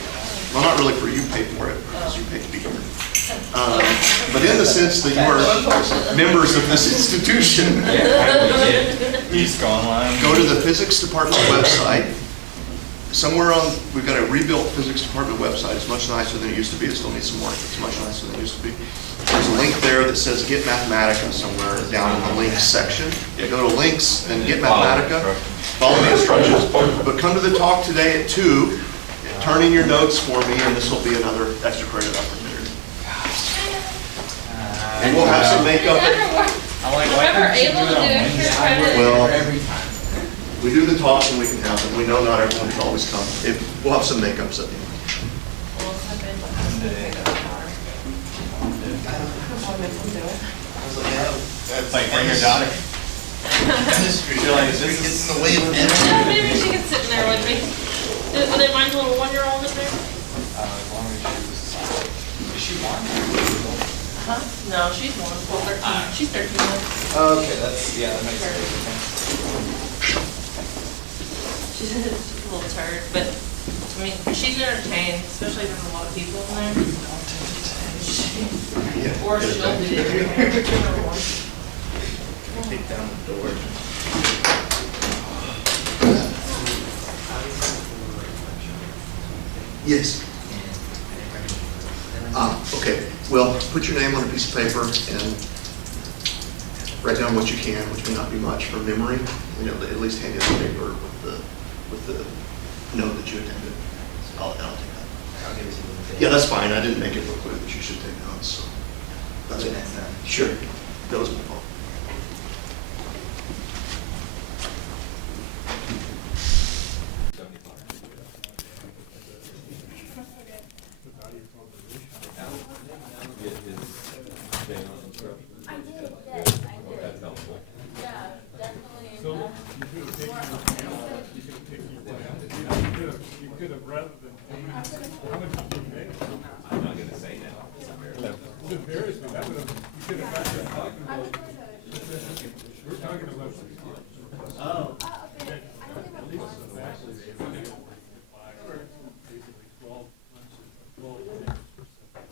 Well, not really free, you pay for it because you pay to be here. But in the sense that you are members of this institution, He's gone live. go to the physics department website. Somewhere on, we've got a rebuilt physics department website. It's much nicer than it used to be. It still needs some work. It's much nicer than it used to be. There's a link there that says Get Mathematica somewhere down in the links section. You go to links and Get Mathematica. Follow the instructions. But come to the talk today at 2. Turn in your notes for me, and this will be another extra credit opportunity. And we'll have some makeup. We're never able to do extra credit. Well, Every time. we do the talks and we can have them. We know not everyone can always come. We'll have some makeups at the end. It's like, bring your daughter. You're like, this is in the way of Yeah, maybe she can sit in there with me. Would they mind a little 1-year-old in there? as long as is she one? Huh? No, she's 1. Well, 13. She's 13 now. Okay, that makes sense. She's a little turd, but I mean, she's entertained, especially if there's a lot of people in there. Or she'll do it. Take down the door. Yes. Okay. Well, put your name on a piece of paper and write down what you can, which may not be much from memory. You know, at least hand you the paper with the note that you attended. I'll take that. I'll give it to you. Yeah, that's fine. I didn't make it look clear that you should take notes. So that's it. Sure. That was my fault. I did, yes, I did. That's helpful. Yeah, definitely. So you could have rather than paying, how much did you pay? I'm not gonna say that. It's embarrassing, that would have, you could have actually talking about, we're talking about. Oh. Actually, they only basically 12 lunches, 12 dinners for $7.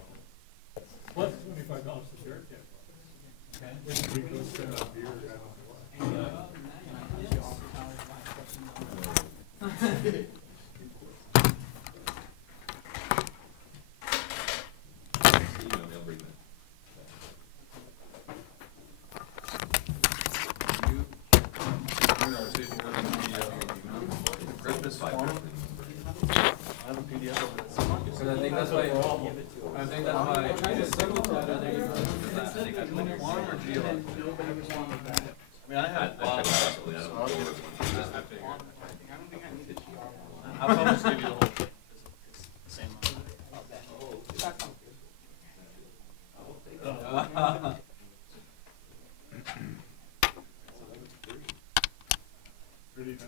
Plus $25 for Bear Cat. Okay. We go spend on beer, Because I think that's why, I think that's why I just singled that other you. I think that's when you're one or Geo. I mean, I have. I'll probably give you the whole thing. Same amount. pretty nice.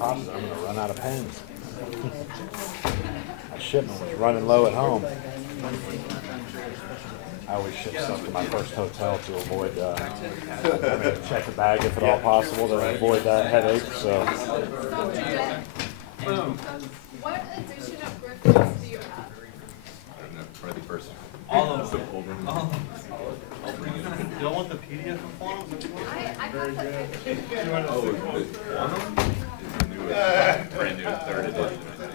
I'm gonna run out of pens. shipment was running low at home. I always ship stuff to my first hotel to avoid having to check the bag if at all possible to avoid that headache. So. What edition of Griffins do you have? I don't know, probably the first. All of them. I'll bring it. Y'all want the PDF form? I have the. Oh, the quantum is the newest, brand new third edition, I think.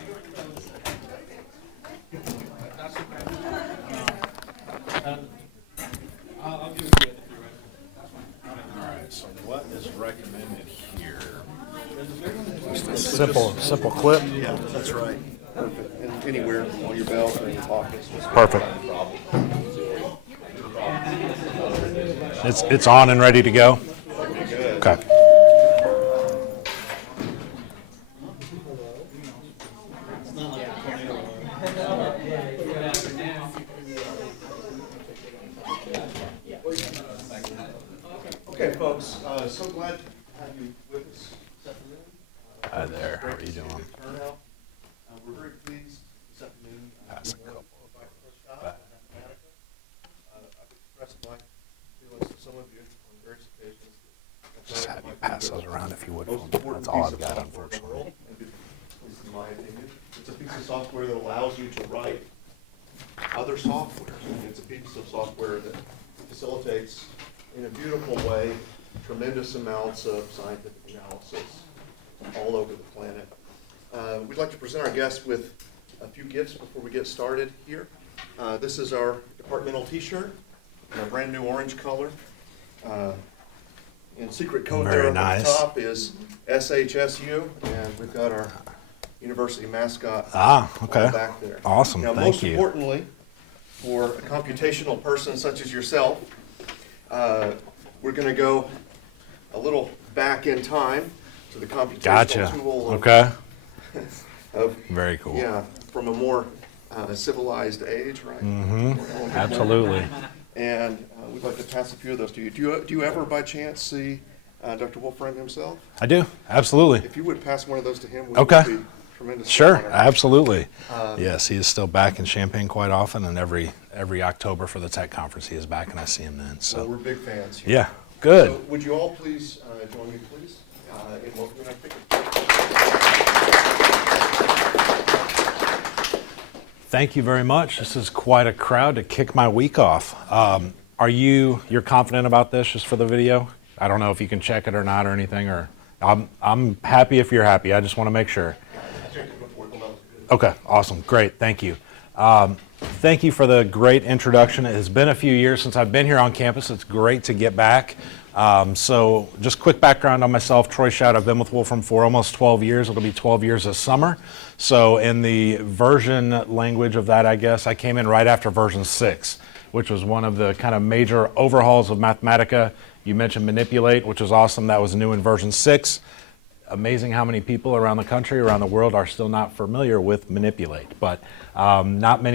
I'll give it to you if you're ready. All right. So what is recommended here? Just a simple clip. Yeah, that's right. Perfect. And anywhere on your belt or in your pockets. Perfect. It's on and ready to go. Okay. Okay, folks, so glad to have you with us this afternoon. Hi there, how are you Great to see doing? good turnout. We're very pleased this afternoon. Pass a to, couple invite Chris Scott back. from Mathematica. I've expressed my feelings to some of you on various occasions. Just have you pass those around if you would. Most For me. important That's all piece I've of got, software in the unfortunately. world, and at least in my opinion. It's a piece of software that allows you to write other software. It's a piece of software that facilitates in a beautiful way tremendous amounts of scientific analysis all over the planet. We'd like to present our guests with a few gifts before we get started here. This is our departmental t-shirt, in a brand new orange color. And secret code Very there up nice. at the top is SHSU, and we've got our university mascot Okay. on back there. Awesome, Now, thank most you. importantly, for a computational person such as yourself, we're going to go a little back in time to the computational Gotcha. tool of, Okay. of Very cool. yeah, from a more civilized age, right? Mm-hmm. More elegant. Absolutely. And we'd like to pass a few of those to you. Do you ever, by chance, see Dr. Wolfram himself? I do. Absolutely. If you would pass one of those to him, we Okay. would be tremendously Sure. honored. Absolutely. Yes, he is still back in Champaign quite often, and every October for the tech conference he is back, and I see him then. So So we're big fans here. yeah, good. So would you all please join me, please, in welcoming our speaker? Thank you very much. This is quite a crowd to kick my week off. You're confident about this just for the video? I don't know if you can check it or not or anything, or I'm happy if you're happy. I just want to make sure. I checked it before, the level's good. Okay, awesome, great, thank you. Thank you for the great introduction. It has been a few years since I've been here on campus. It's great to get back. So just quick background on myself, Troy Shout. I've been with Wolfram for almost 12 years. It'll be 12 years this summer. So in the version language of that, I guess, I came in right after version 6, which was one of the kind of major overhauls of Mathematica. You mentioned Manipulate, which was awesome. That was new in version 6. Amazing how many people around the country, around the world are still not familiar with Manipulate, but not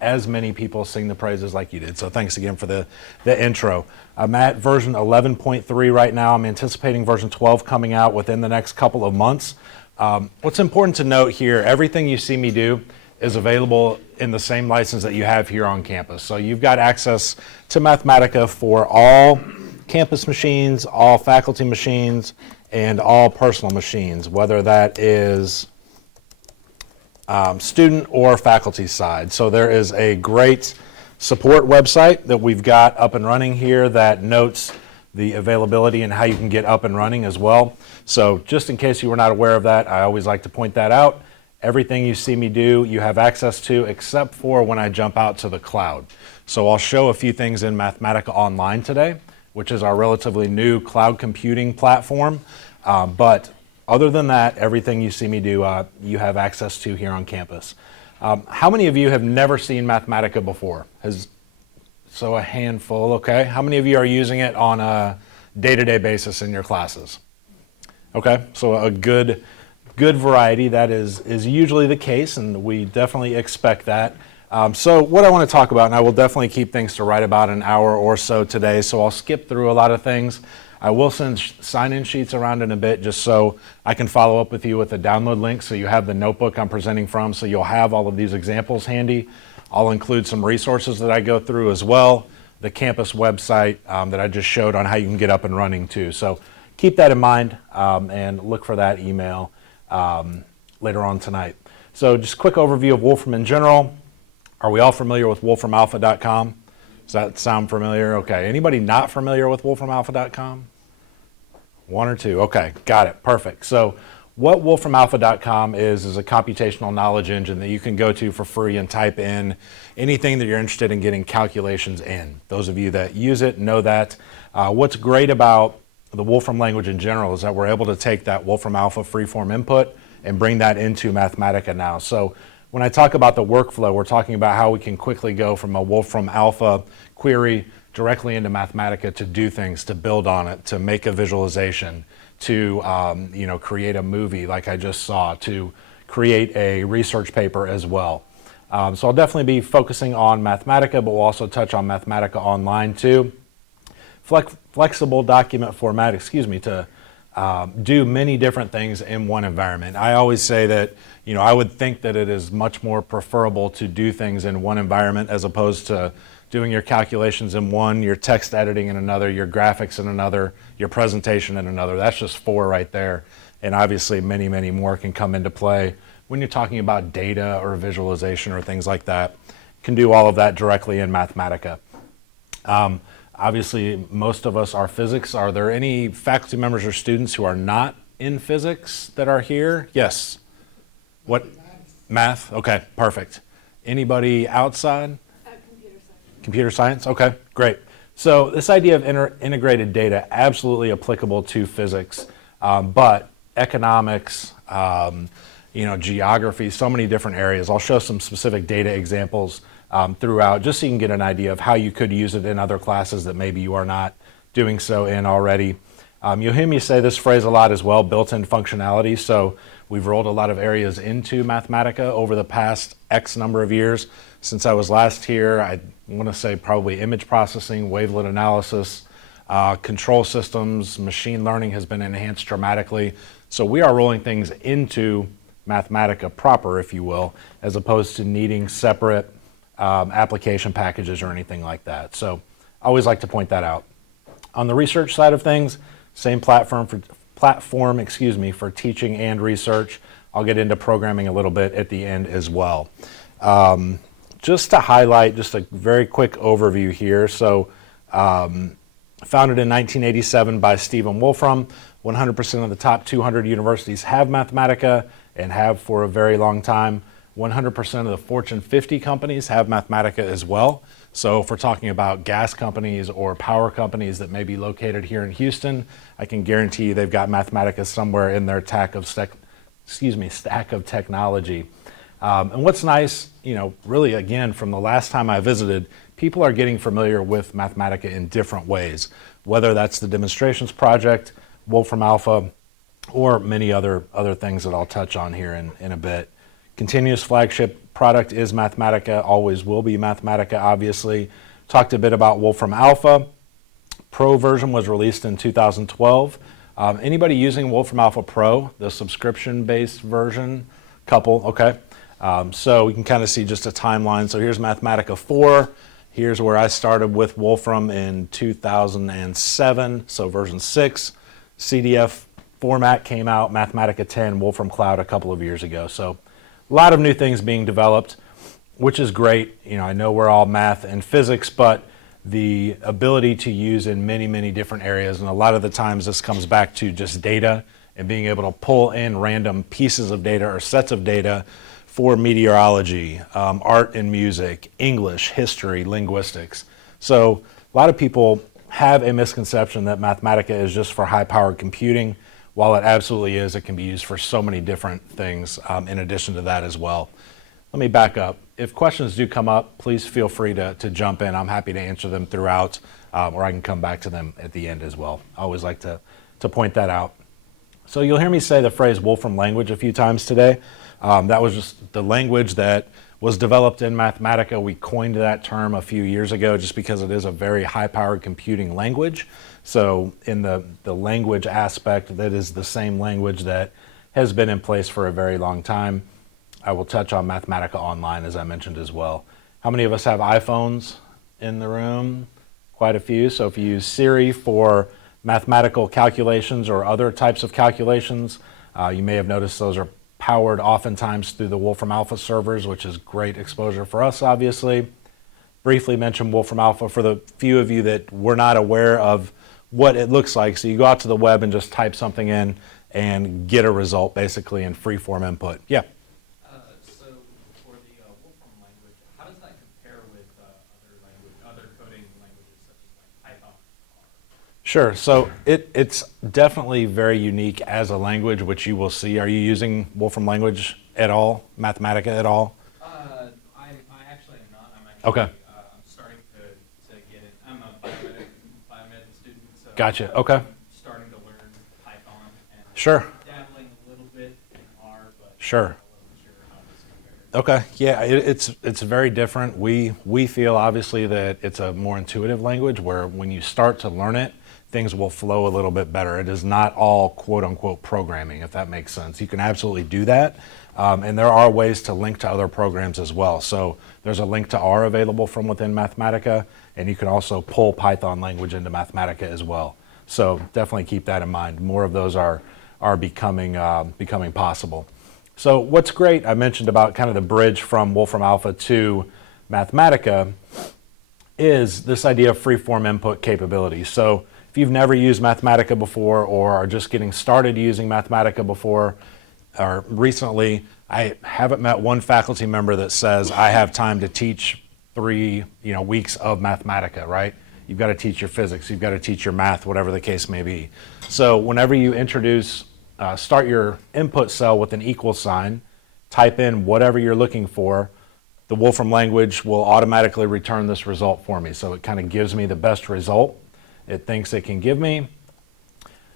as many people sing the praises like you did. So thanks again for the intro. I'm at version 11.3 right now. I'm anticipating version 12 coming out within the next couple of months. What's important to note here, everything you see me do is available in the same license that you have here on campus. So you've got access to Mathematica for all campus machines, all faculty machines, and all personal machines, whether that is student or faculty side. So there is a great support website that we've got up and running here that notes the availability and how you can get up and running as well. So just in case you were not aware of that, I always like to point that out. Everything you see me do, you have access to, except for when I jump out to the cloud. So I'll show a few things in Mathematica Online today, which is our relatively new cloud computing platform. But other than that, everything you see me do, you have access to here on campus. How many of you have never seen Mathematica before? So a handful, okay. How many of you are using it on a day-to-day basis in your classes? Okay, so a good variety. That is usually the case, and we definitely expect that. So what I want to talk about, and I will definitely keep things to right about an hour or so today, so I'll skip through a lot of things. I will send sign-in sheets around in a bit just so I can follow up with you with a download link so you have the notebook I'm presenting from, so you'll have all of these examples handy. I'll include some resources that I go through as well, the campus website that I just showed on how you can get up and running too. So keep that in mind and look for that email later on tonight. So just a quick overview of Wolfram in general. Are we all familiar with wolframalpha.com? Does that sound familiar? Okay. Anybody not familiar with wolframalpha.com? One or two. Okay, got it. Perfect. So what wolframalpha.com is a computational knowledge engine that you can go to for free and type in anything that you're interested in getting calculations in. Those of you that use it know that. What's great about the Wolfram language in general is that we're able to take that Wolfram Alpha freeform input and bring that into Mathematica now. So when I talk about the workflow, we're talking about how we can quickly go from a Wolfram Alpha query directly into Mathematica to do things, to build on it, to make a visualization, to create a movie like I just saw, to create a research paper as well. So I'll definitely be focusing on Mathematica, but we'll also touch on Mathematica Online too. Flexible document format, to do many different things in one environment. I always say that, I would think that it is much more preferable to do things in one environment as opposed to doing your calculations in one, your text editing in another, your graphics in another, your presentation in another. That's just 4 right there. And obviously many, many more can come into play when you're talking about data or visualization or things like that. You can do all of that directly in Mathematica. Obviously, most of us are physics. Are there any faculty members or students who are not in physics that are here? Yes. What? Math? Okay, perfect. Anybody outside? Computer science. Computer science? Okay, great. So this idea of integrated data, absolutely applicable to physics, but economics, geography, so many different areas. I'll show some specific data examples throughout, just so you can get an idea of how you could use it in other classes that maybe you are not doing so in already. You'll hear me say this phrase a lot as well, built-in functionality. So we've rolled a lot of areas into Mathematica over the past X number of years. Since I was last here, I want to say probably image processing, wavelet analysis, control systems, machine learning has been enhanced dramatically. So we are rolling things into Mathematica proper, if you will, as opposed to needing separate application packages or anything like that. So I always like to point that out. On the research side of things, same platform for teaching and research. I'll get into programming a little bit at the end as well. Just to highlight just a very quick overview here. So founded in 1987 by Stephen Wolfram, 100% of the top 200 universities have Mathematica and have for a very long time. 100% of the Fortune 50 companies have Mathematica as well. So if we're talking about gas companies or power companies that may be located here in Houston, I can guarantee you they've got Mathematica somewhere in their stack of technology. And what's nice, really again, from the last time I visited, people are getting familiar with Mathematica in different ways, whether that's the demonstrations project, Wolfram Alpha, or many other things that I'll touch on here in a bit. Continuous flagship product is Mathematica, always will be Mathematica, obviously. Talked a bit about Wolfram Alpha. Pro version was released in 2012. Anybody using Wolfram Alpha Pro, the subscription-based version? Couple, okay. So we can kind of see just a timeline. So here's Mathematica 4. Here's where I started with Wolfram in 2007, so version 6. CDF format came out, Mathematica 10, Wolfram Cloud a couple of years ago. So a lot of new things being developed, which is great. I know we're all math and physics, but the ability to use in many, many different areas, and a lot of the times this comes back to just data and being able to pull in random pieces of data or sets of data for meteorology, art and music, English, history, linguistics. So a lot of people have a misconception that Mathematica is just for high-powered computing. While it absolutely is, it can be used for so many different things in addition to that as well. Let me back up. If questions do come up, please feel free to jump in. I'm happy to answer them throughout, or I can come back to them at the end as well. I always like to point that out. So you'll hear me say the phrase Wolfram language a few times today. That was just the language that was developed in Mathematica. We coined that term a few years ago just because it is a very high-powered computing language. So in the language aspect, that is the same language that has been in place for a very long time. I will touch on Mathematica Online, as I mentioned as well. How many of us have iPhones in the room? Quite a few. So if you use Siri for mathematical calculations or other types of calculations, you may have noticed those are powered oftentimes through the Wolfram Alpha servers, which is great exposure for us, obviously. Briefly mention Wolfram Alpha for the few of you that were not aware of what it looks like. So you go out to the web and just type something in and get a result basically in free-form input. Yeah. So for the Wolfram language, how does that compare with other coding languages such as like Python? Sure. So it's definitely very unique as a language, which you will see. Are you using Wolfram language at all, Mathematica at all? I actually am not. I'm actually Okay. I'm starting to get in. I'm a biomed student, so Gotcha. Okay. I'm starting to learn Python and Sure. dabbling a little bit in R, but Sure. I'm not really sure how this compares. Okay. Yeah, it's very different. We feel obviously that it's a more intuitive language where when you start to learn it, things will flow a little bit better. It is not all quote unquote programming, if that makes sense. You can absolutely do that. And there are ways to link to other programs as well. So there's a link to R available from within Mathematica, and you can also pull Python language into Mathematica as well. So definitely keep that in mind. More of those are becoming possible. So what's great, I mentioned about kind of the bridge from Wolfram Alpha to Mathematica, is this idea of free-form input capability. So if you've never used Mathematica before or are just getting started using Mathematica before or recently, I haven't met one faculty member that says, I have time to teach 3 weeks of Mathematica, right? You've got to teach your physics, you've got to teach your math, whatever the case may be. So whenever you start your input cell with an equal sign, type in whatever you're looking for, the Wolfram language will automatically return this result for me. So it kind of gives me the best result it thinks it can give me.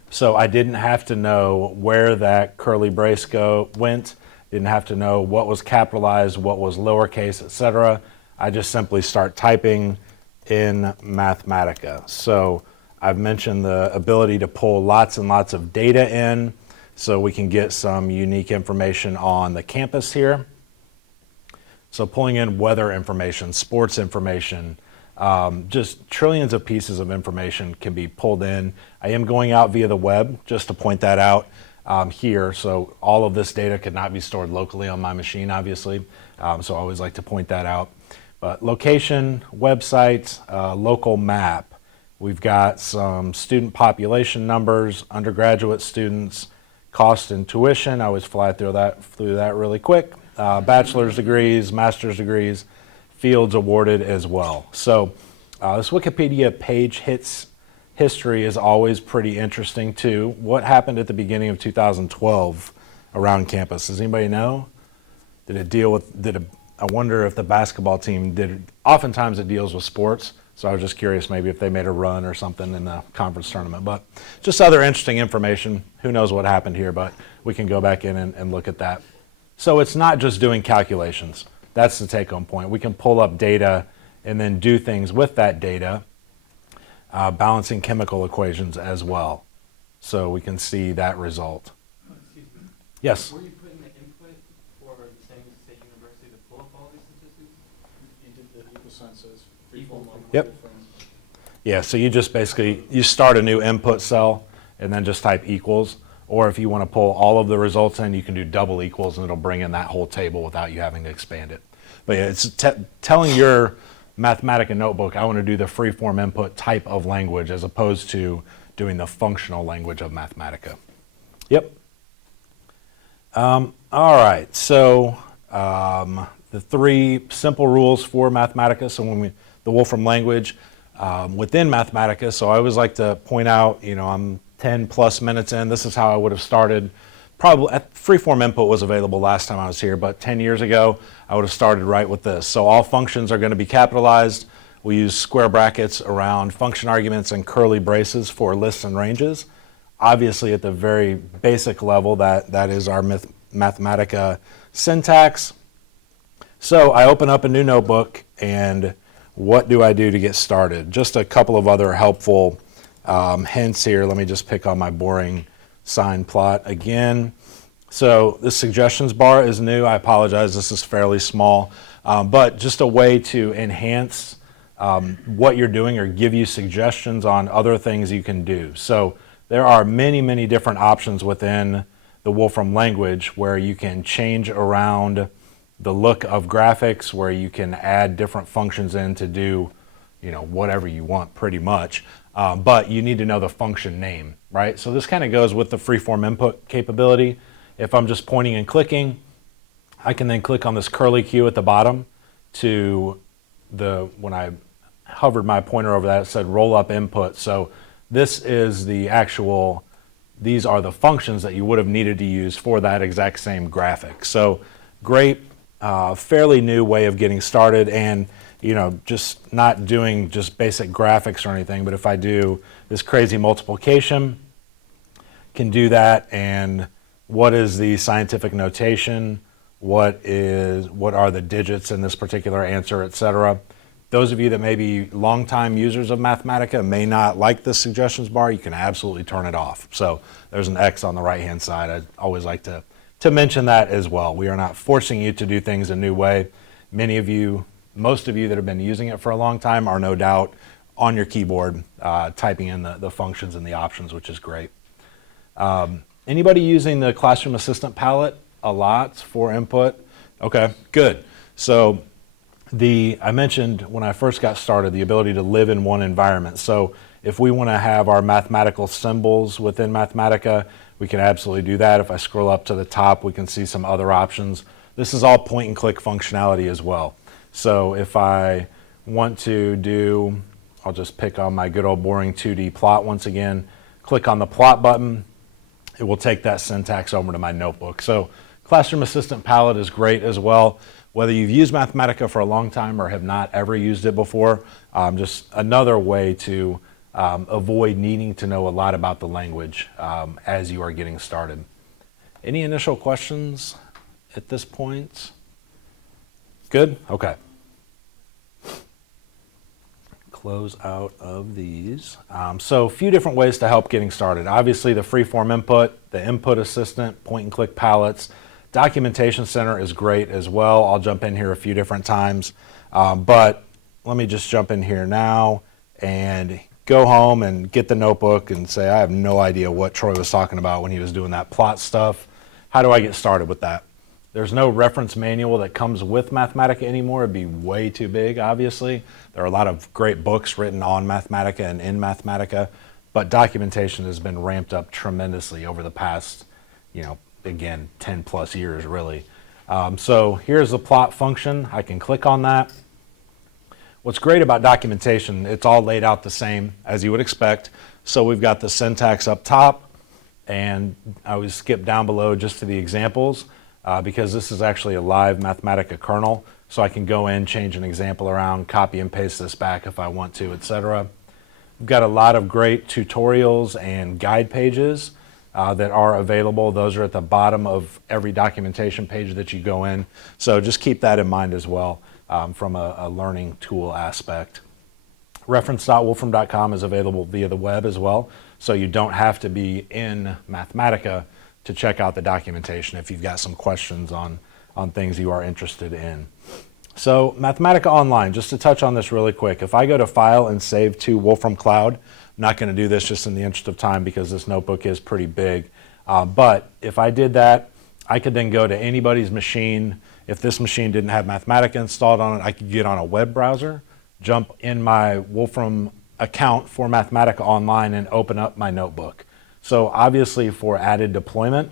So I didn't have to know where that curly brace went, didn't have to know what was capitalized, what was lowercase, etc. I just simply start typing in Mathematica. So I've mentioned the ability to pull lots and lots of data in so we can get some unique information on the campus here. So pulling in weather information, sports information, just trillions of pieces of information can be pulled in. I am going out via the web, just to point that out here. So all of this data could not be stored locally on my machine, obviously. So I always like to point that out. But location, website, local map. We've got some student population numbers, undergraduate students, cost and tuition. I always fly through that really quick. Bachelor's degrees, master's degrees, fields awarded as well. So this Wikipedia page history is always pretty interesting too. What happened at the beginning of 2012 around campus? Does anybody know? I wonder if the basketball team oftentimes it deals with sports. So I was just curious maybe if they made a run or something in the conference tournament. But just other interesting information. Who knows what happened here, but we can go back in and look at that. So it's not just doing calculations. That's the take-home point. We can pull up data and then do things with that data, balancing chemical equations as well. So we can see that result. Excuse me. Yes? Were you putting the input for the San Jose State University to pull up all these statistics? You did the equal sign says freeform. Yep. Yeah, so you just basically, you start a new input cell and then just type equals. Or if you want to pull all of the results in, you can do double equals and it'll bring in that whole table without you having to expand it. But yeah, it's telling your Mathematica notebook, I want to do the free-form input type of language as opposed to doing the functional language of Mathematica. Yep. All right, so the 3 simple rules for Mathematica. So the Wolfram language within Mathematica, so I always like to point out, I'm 10 plus minutes in. This is how I would have started. Probably free-form input was available last time I was here, but 10 years ago, I would have started right with this. So all functions are going to be capitalized. We use square brackets around function arguments and curly braces for lists and ranges. Obviously, at the very basic level, that is our Mathematica syntax. So I open up a new notebook, and what do I do to get started? Just a couple of other helpful hints here. Let me just pick on my boring sine plot again. So this suggestions bar is new. I apologize, this is fairly small, but just a way to enhance what you're doing or give you suggestions on other things you can do. So there are many, many different options within the Wolfram language where you can change around the look of graphics, where you can add different functions in to do, whatever you want pretty much. But you need to know the function name, right? So this kind of goes with the freeform input capability. If I'm just pointing and clicking, I can then click on this curly Q at the bottom to when I hovered my pointer over that, it said roll up input. So this is these are the functions that you would have needed to use for that exact same graphic. So great, fairly new way of getting started, and just not doing just basic graphics or anything, but if I do this crazy multiplication, can do that, and what is the scientific notation, what are the digits in this particular answer, etc. Those of you that may be longtime users of Mathematica may not like the suggestions bar, you can absolutely turn it off. So there's an X on the right hand side. I always like to mention that as well. We are not forcing you to do things a new way. Most of you that have been using it for a long time are no doubt on your keyboard typing in the functions and the options, which is great. Anybody using the Classroom Assistant palette a lot for input? Okay, good. So I mentioned when I first got started, the ability to live in one environment. So if we want to have our mathematical symbols within Mathematica, we can absolutely do that. If I scroll up to the top, we can see some other options. This is all point and click functionality as well. So if I want to I'll just pick on my good old boring 2D plot once again, click on the plot button, it will take that syntax over to my notebook. So Classroom Assistant palette is great as well. Whether you've used Mathematica for a long time or have not ever used it before, just another way to avoid needing to know a lot about the language as you are getting started. Any initial questions at this point? Good? Okay. Close out of these. So a few different ways to help getting started. Obviously the freeform input, the input assistant, point and click palettes. Documentation Center is great as well. I'll jump in here a few different times, but let me just jump in here now and go home and get the notebook and say, I have no idea what Troy was talking about when he was doing that plot stuff. How do I get started with that? There's no reference manual that comes with Mathematica anymore. It'd be way too big, obviously. There are a lot of great books written on Mathematica and in Mathematica, but documentation has been ramped up tremendously over the past, again, 10 plus years really. So here's the plot function. I can click on that. What's great about documentation, it's all laid out the same as you would expect. So we've got the syntax up top, and I would skip down below just to the examples because this is actually a live Mathematica kernel. So I can go in, change an example around, copy and paste this back if I want to, etc. We've got a lot of great tutorials and guide pages that are available. Those are at the bottom of every documentation page that you go in. So just keep that in mind as well from a learning tool aspect. Reference.wolfram.com is available via the web as well. So you don't have to be in Mathematica to check out the documentation if you've got some questions on things you are interested in. So Mathematica Online, just to touch on this really quick. If I go to File and Save to Wolfram Cloud, I'm not going to do this just in the interest of time because this notebook is pretty big. But if I did that, I could then go to anybody's machine. If this machine didn't have Mathematica installed on it, I could get on a web browser, jump in my Wolfram account for Mathematica Online and open up my notebook. So obviously for added deployment,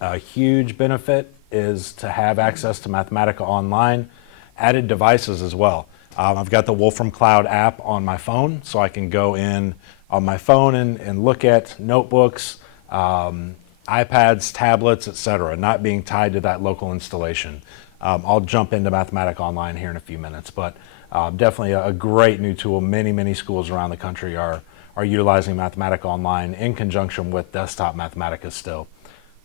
a huge benefit is to have access to Mathematica Online, added devices as well. I've got the Wolfram Cloud app on my phone, so I can go in on my phone and look at notebooks, iPads, tablets, etc., not being tied to that local installation. I'll jump into Mathematica Online here in a few minutes, but definitely a great new tool. Many, many schools around the country are utilizing Mathematica Online in conjunction with Desktop Mathematica still.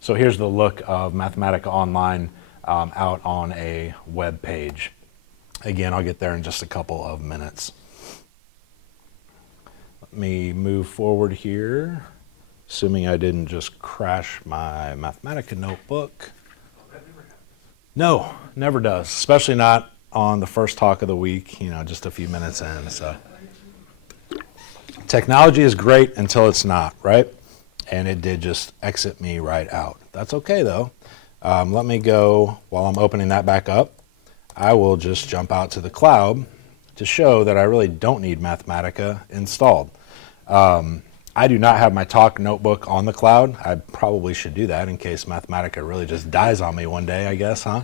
So here's the look of Mathematica Online out on a web page. Again, I'll get there in just a couple of minutes. Let me move forward here, assuming I didn't just crash my Mathematica notebook. No, never does, especially not on the first talk of the week, just a few minutes in. So technology is great until it's not, right? And it did just exit me right out. That's okay though. Let me go, while I'm opening that back up, I will just jump out to the cloud to show that I really don't need Mathematica installed. I do not have my talk notebook on the cloud. I probably should do that in case Mathematica really just dies on me one day, I guess, huh?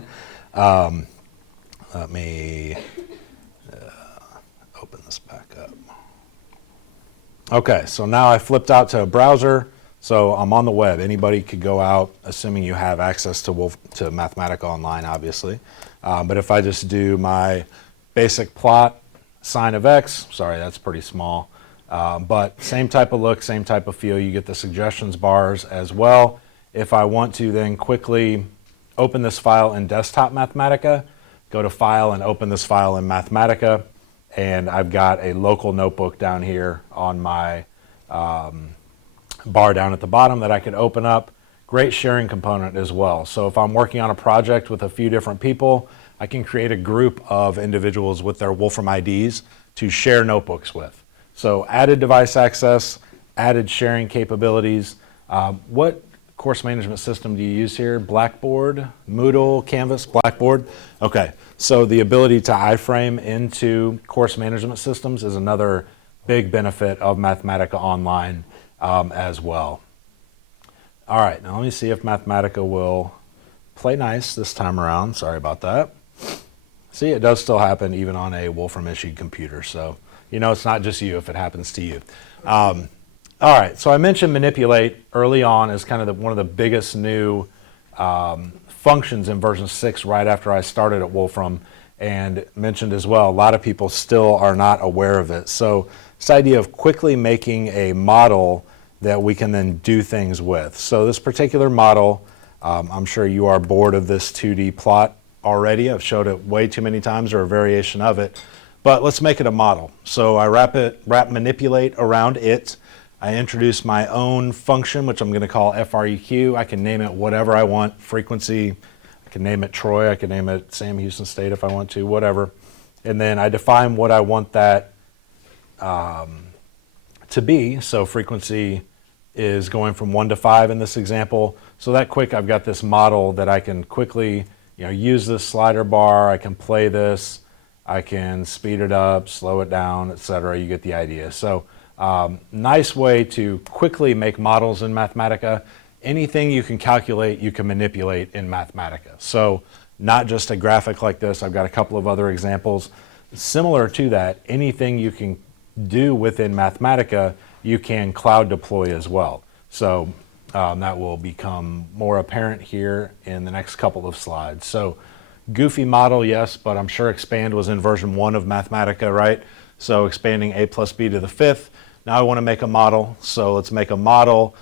Let me open this back up. Okay, so now I flipped out to a browser, so I'm on the web. Anybody could go out, assuming you have access to Mathematica Online, obviously. But if I just do my basic plot, sine of x, sorry, that's pretty small. But same type of look, same type of feel. You get the suggestions bars as well. If I want to then quickly open this file in Desktop Mathematica, go to File and open this file in Mathematica, and I've got a local notebook down here on my bar down at the bottom that I could open up. Great sharing component as well. So if I'm working on a project with a few different people, I can create a group of individuals with their Wolfram IDs to share notebooks with. So added device access, added sharing capabilities. What course management system do you use here? Blackboard, Moodle, Canvas, Blackboard? Okay, so the ability to iframe into course management systems is another big benefit of Mathematica Online as well. All right, now let me see if Mathematica will play nice this time around. Sorry about that. See, it does still happen even on a Wolfram issued computer, so it's not just you if it happens to you. All right, so I mentioned manipulate early on as kind of one of the biggest new functions in version 6 right after I started at Wolfram, and mentioned as well, a lot of people still are not aware of it. So this idea of quickly making a model that we can then do things with. So this particular model, I'm sure you are bored of this 2D plot already. I've showed it way too many times, or a variation of it. But let's make it a model. So I wrap manipulate around it. I introduce my own function, which I'm going to call FREQ. I can name it whatever I want, frequency. I can name it Troy. I can name it Sam Houston State if I want to, whatever. And then I define what I want that to be. So frequency is going from 1 to 5 in this example. So that quick, I've got this model that I can quickly use this slider bar. I can play this. I can speed it up, slow it down, etc. You get the idea. So nice way to quickly make models in Mathematica. Anything you can calculate, you can manipulate in Mathematica. So not just a graphic like this. I've got a couple of other examples. Similar to that, anything you can do within Mathematica, you can cloud deploy as well. So that will become more apparent here in the next couple of slides. So goofy model, yes, but I'm sure expand was in version 1 of Mathematica, right? So expanding a plus b to the 5th. Now I want to make a model, so let's make a model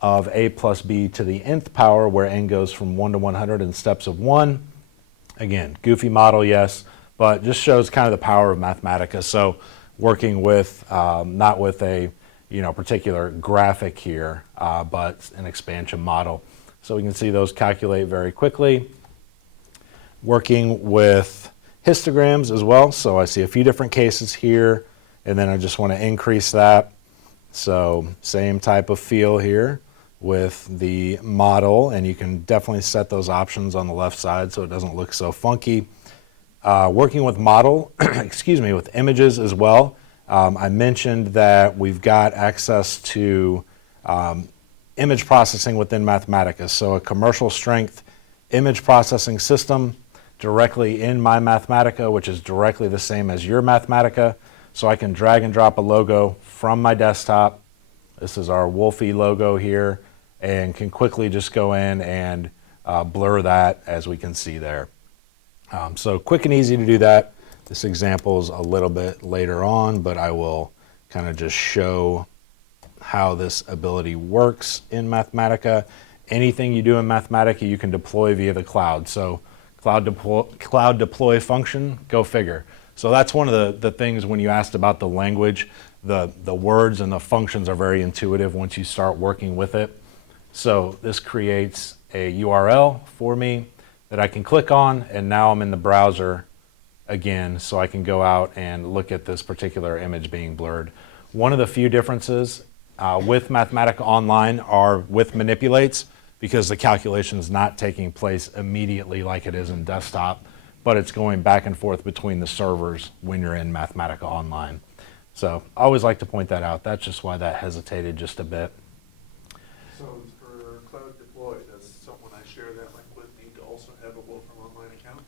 of a plus b to the nth power, where n goes from 1 to 100 in steps of 1. Again, goofy model, yes, but just shows kind of the power of Mathematica. So working with, not with a particular graphic here, but an expansion model. So we can see those calculate very quickly. Working with histograms as well. So I see a few different cases here, and then I just want to increase that. So same type of feel here with the model, and you can definitely set those options on the left side so it doesn't look so funky. Working with model, excuse me, with images as well. I mentioned that we've got access to image processing within Mathematica. So a commercial strength image processing system directly in my Mathematica, which is directly the same as your Mathematica. So I can drag and drop a logo from my desktop. This is our Wolfie logo here, and can quickly just go in and blur that, as we can see there. So quick and easy to do that. This example is a little bit later on, but I will kind of just show how this ability works in Mathematica. Anything you do in Mathematica, you can deploy via the cloud. So cloud deploy function, go figure. So that's one of the things when you asked about the language, the words and the functions are very intuitive once you start working with it. So this creates a URL for me that I can click on, and now I'm in the browser again, so I can go out and look at this particular image being blurred. One of the few differences with Mathematica Online are with Manipulates, because the calculation is not taking place immediately like it is in desktop, but it's going back and forth between the servers when you're in Mathematica Online. So I always like to point that out. That's just why that hesitated just a bit. So for cloud deploy, does someone I share that link with need to also have a Wolfram Online account?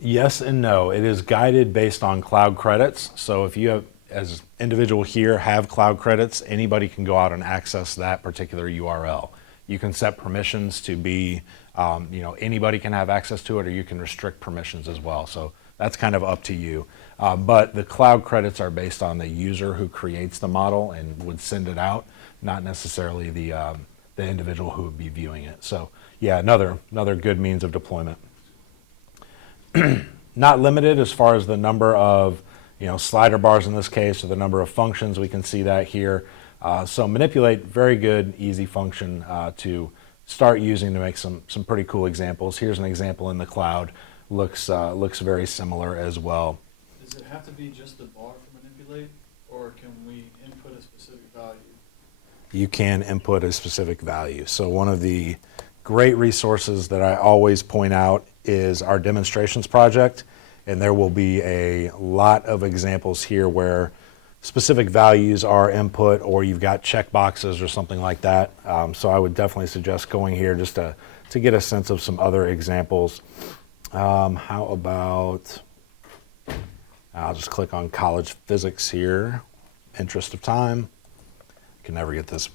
Yes and no. It is guided based on cloud credits. So if you have, as individual here, have cloud credits, anybody can go out and access that particular URL. You can set permissions to be, anybody can have access to it, or you can restrict permissions as well. So that's kind of up to you. But the cloud credits are based on the user who creates the model and would send it out, not necessarily the individual who would be viewing it. So yeah, another good means of deployment. Not limited as far as the number of slider bars in this case, or the number of functions. We can see that here. So Manipulate, very good, easy function to start using to make some pretty cool examples. Here's an example in the cloud. Looks very similar as well. Does it have to be just a bar for Manipulate, or can we input a specific value? You can input a specific value. So one of the great resources that I always point out is our demonstrations project, and there will be a lot of examples here where specific values are input, or you've got checkboxes or something like that. So I would definitely suggest going here just to get a sense of some other examples. How about, I'll just click on college physics here, interest of time. Can never get this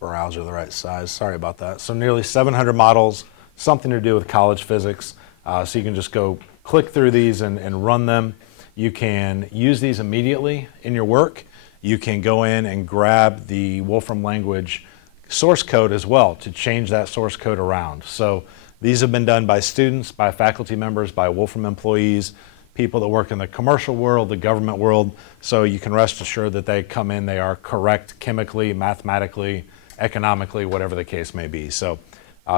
browser the right size, sorry about that. So nearly 700 models, something to do with college physics. So you can just go click through these and run them. You can use these immediately in your work. You can go in and grab the Wolfram language source code as well to change that source code around. So these have been done by students, by faculty members, by Wolfram employees, people that work in the commercial world, the government world. So you can rest assured that they come in, they are correct chemically, mathematically, economically, whatever the case may be. So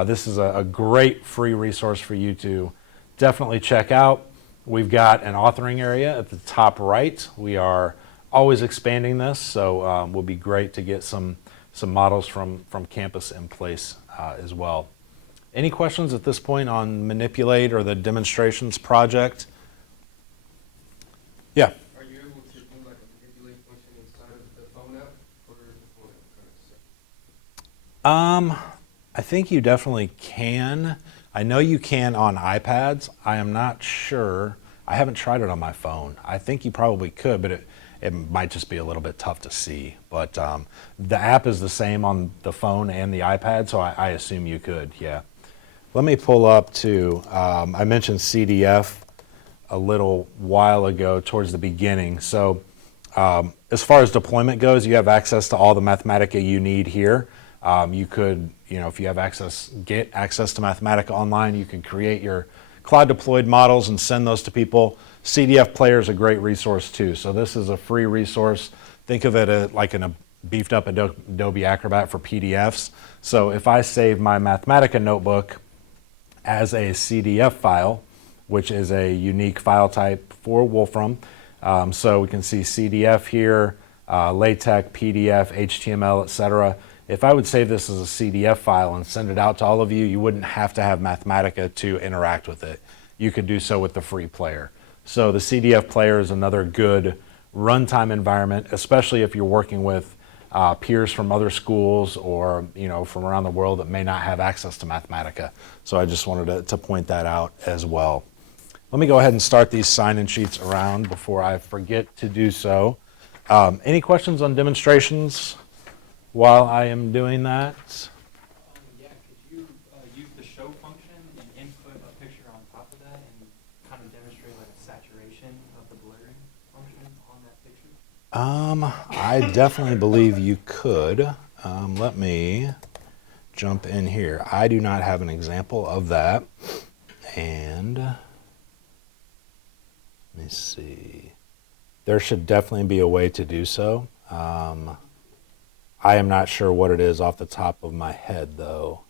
this is a great free resource for you to definitely check out. We've got an authoring area at the top right. We are always expanding this, so will be great to get some models from campus in place as well. Any questions at this point on Manipulate or the demonstrations project? Yeah. Are you able to do like a Manipulate function inside of the phone app, or is the phone app kind of separate? I think you definitely can. I know you can on iPads. I am not sure. I haven't tried it on my phone. I think you probably could, but it might just be a little bit tough to see. But the app is the same on the phone and the iPad, so I assume you could, yeah. Let me pull up to, I mentioned CDF a little while ago towards the beginning. So as far as deployment goes, you have access to all the Mathematica you need here. You could, if you have get access to Mathematica Online, you can create your cloud deployed models and send those to people. CDF Player is a great resource too. So this is a free resource. Think of it like in a beefed up Adobe Acrobat for PDFs. So if I save my Mathematica notebook as a CDF file, which is a unique file type for Wolfram, so we can see CDF here, LaTeX, PDF, HTML, etc. If I would save this as a CDF file and send it out to all of you, you wouldn't have to have Mathematica to interact with it. You could do so with the free player. So the CDF player is another good runtime environment, especially if you're working with peers from other schools or from around the world that may not have access to Mathematica. So I just wanted to point that out as well. Let me go ahead and start these sign-in sheets around before I forget to do so. Any questions on demonstrations while I am doing that? Yeah, could you use the show function and input a picture on top of that and kind of demonstrate like a saturation of the blurring function on that picture? I definitely believe you could. Let me jump in here. I do not have an example of that. And me see. There should definitely be a way to do so. I am not sure what it is off the top of my head, though.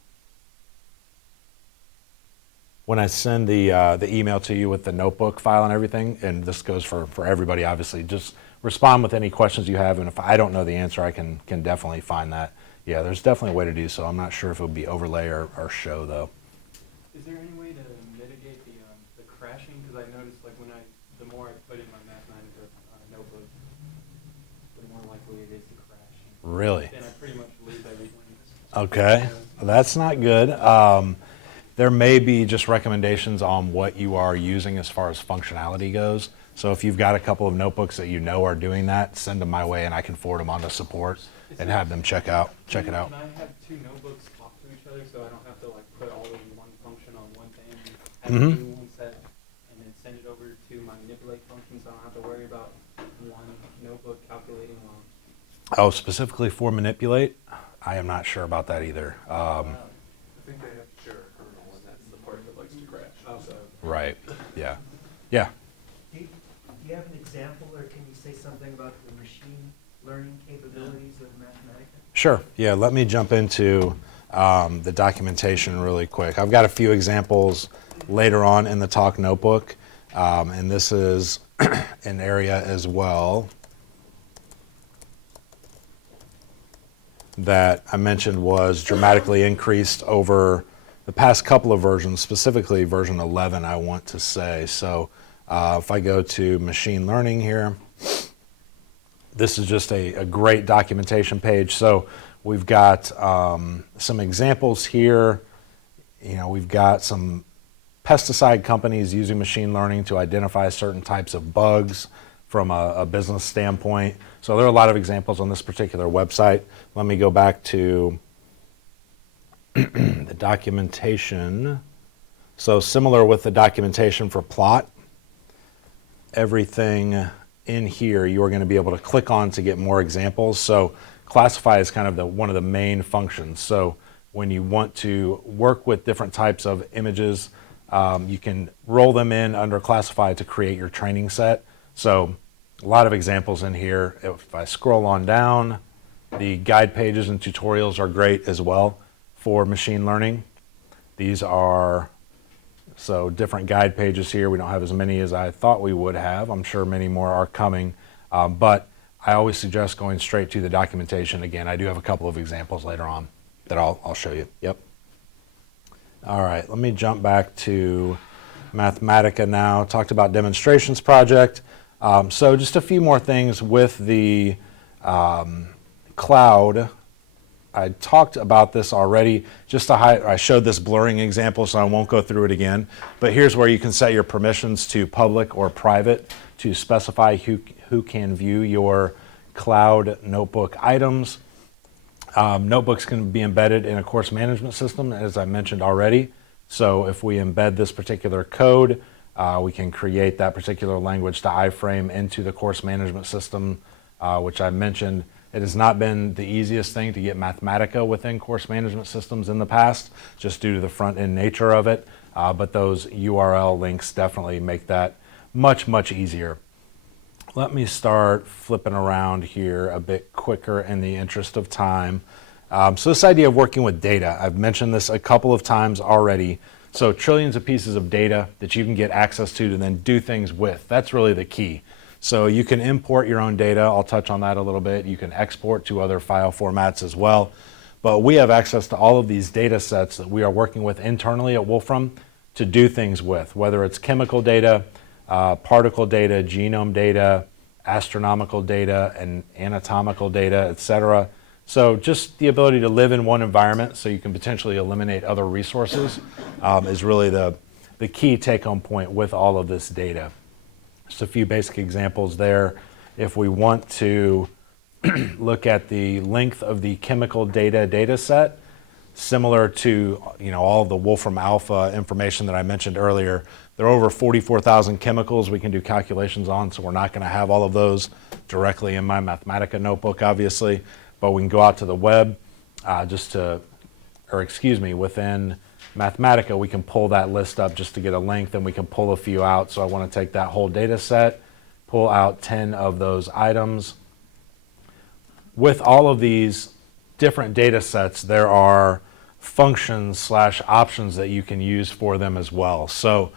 When I send the email to you with the notebook file and everything, and this goes for everybody, obviously, just respond with any questions you have, and if I don't know the answer, I can definitely find that. Yeah, there's definitely a way to do so. I'm not sure if it would be overlay or show, though. Is there any way to mitigate the crashing? Because I noticed like the more I put in my Mathematica notebook, the more likely it is to crash. Really? Then I pretty much lose everything. Okay, that's not good. There may be just recommendations on what you are using as far as functionality goes. So if you've got a couple of notebooks that you know are doing that, send them my way and I can forward them on to support and have them check it out. Can I have two notebooks talk to each other so I don't have to like put all of one function on one thing, have it do one set, and then send it over to my manipulate function so I don't have to worry about one notebook calculating one? Oh, specifically for manipulate? I am not sure about that either. I think they have to share a kernel, and that's the part that likes to crash. So. Right, yeah. Yeah. Do you have an example, or can you say something about the machine learning capabilities of Mathematica? Sure, yeah, let me jump into the documentation really quick. I've got a few examples later on in the talk notebook, and this is an area as well that I mentioned was dramatically increased over the past couple of versions, specifically version 11, I want to say. So if I go to machine learning here, this is just a great documentation page. So we've got some examples here. You know, we've got some pesticide companies using machine learning to identify certain types of bugs from a business standpoint. So there are a lot of examples on this particular website. Let me go back to the documentation. So similar with the documentation for plot, everything in here you're going to be able to click on to get more examples. So classify is kind of one of the main functions. So when you want to work with different types of images, you can roll them in under classify to create your training set. So a lot of examples in here. If I scroll on down, the guide pages and tutorials are great as well for machine learning. These are different guide pages here. We don't have as many as I thought we would have. I'm sure many more are coming, but I always suggest going straight to the documentation. Again, I do have a couple of examples later on that I'll show you. Yep. All right, let me jump back to Mathematica now. Talked about demonstrations project. So just a few more things with the cloud. I talked about this already. I showed this blurring example, so I won't go through it again. But here's where you can set your permissions to public or private to specify who can view your cloud notebook items. Notebooks can be embedded in a course management system, as I mentioned already. So if we embed this particular code, we can create that particular language to iframe into the course management system, which I mentioned. It has not been the easiest thing to get Mathematica within course management systems in the past, just due to the front-end nature of it. But those URL links definitely make that much, much easier. Let me start flipping around here a bit quicker in the interest of time. So this idea of working with data, I've mentioned this a couple of times already. So trillions of pieces of data that you can get access to then do things with. That's really the key. So you can import your own data. I'll touch on that a little bit. You can export to other file formats as well. But we have access to all of these data sets that we are working with internally at Wolfram to do things with, whether it's chemical data, particle data, genome data, astronomical data, and anatomical data, etc. So just the ability to live in one environment so you can potentially eliminate other resources is really the key take-home point with all of this data. Just a few basic examples there. If we want to look at the length of the chemical data set, similar to all of the Wolfram Alpha information that I mentioned earlier, there are over 44,000 chemicals we can do calculations on, so we're not going to have all of those directly in my Mathematica notebook, obviously, but we can go out to the web within Mathematica, we can pull that list up just to get a length, and we can pull a few out. So I want to take that whole data set, pull out 10 of those items. With all of these different data sets, there are functions / options that you can use for them as well. So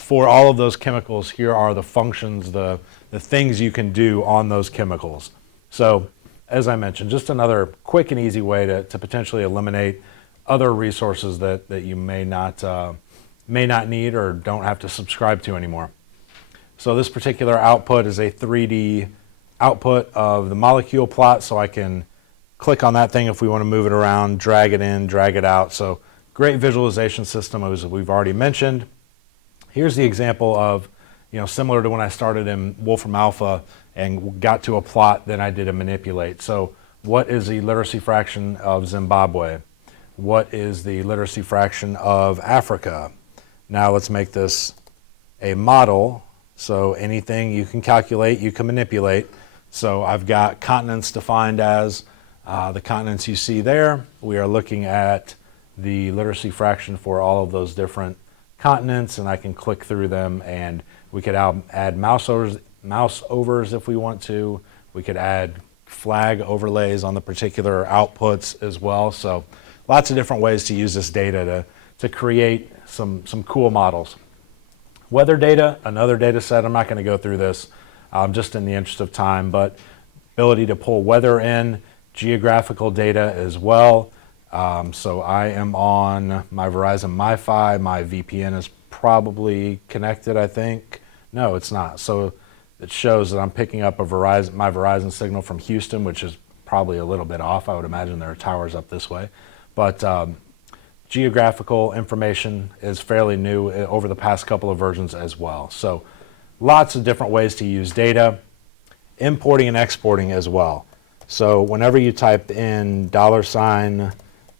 for all of those chemicals, here are the functions, the things you can do on those chemicals. So as I mentioned, just another quick and easy way to potentially eliminate other resources that you may not need or don't have to subscribe to anymore. So this particular output is a 3D output of the molecule plot, so I can click on that thing if we want to move it around, drag it in, drag it out. So great visualization system, as we've already mentioned. Here's the example of, similar to when I started in Wolfram Alpha and got to a plot, then I did a manipulate. So what is the literacy fraction of Zimbabwe? What is the literacy fraction of Africa? Now let's make this a model. So anything you can calculate, you can manipulate. So I've got continents defined as the continents you see there. We are looking at the literacy fraction for all of those different continents, and I can click through them, and we could add mouse overs if we want to. We could add flag overlays on the particular outputs as well. So lots of different ways to use this data to create some cool models. Weather data, another data set. I'm not going to go through this just in the interest of time, but ability to pull weather in, geographical data as well. So I am on my Verizon MiFi. My VPN is probably connected, I think. No, it's not. So it shows that I'm picking up my Verizon signal from Houston, which is probably a little bit off. I would imagine there are towers up this way. But geographical information is fairly new over the past couple of versions as well. So lots of different ways to use data, importing and exporting as well. So whenever you type in $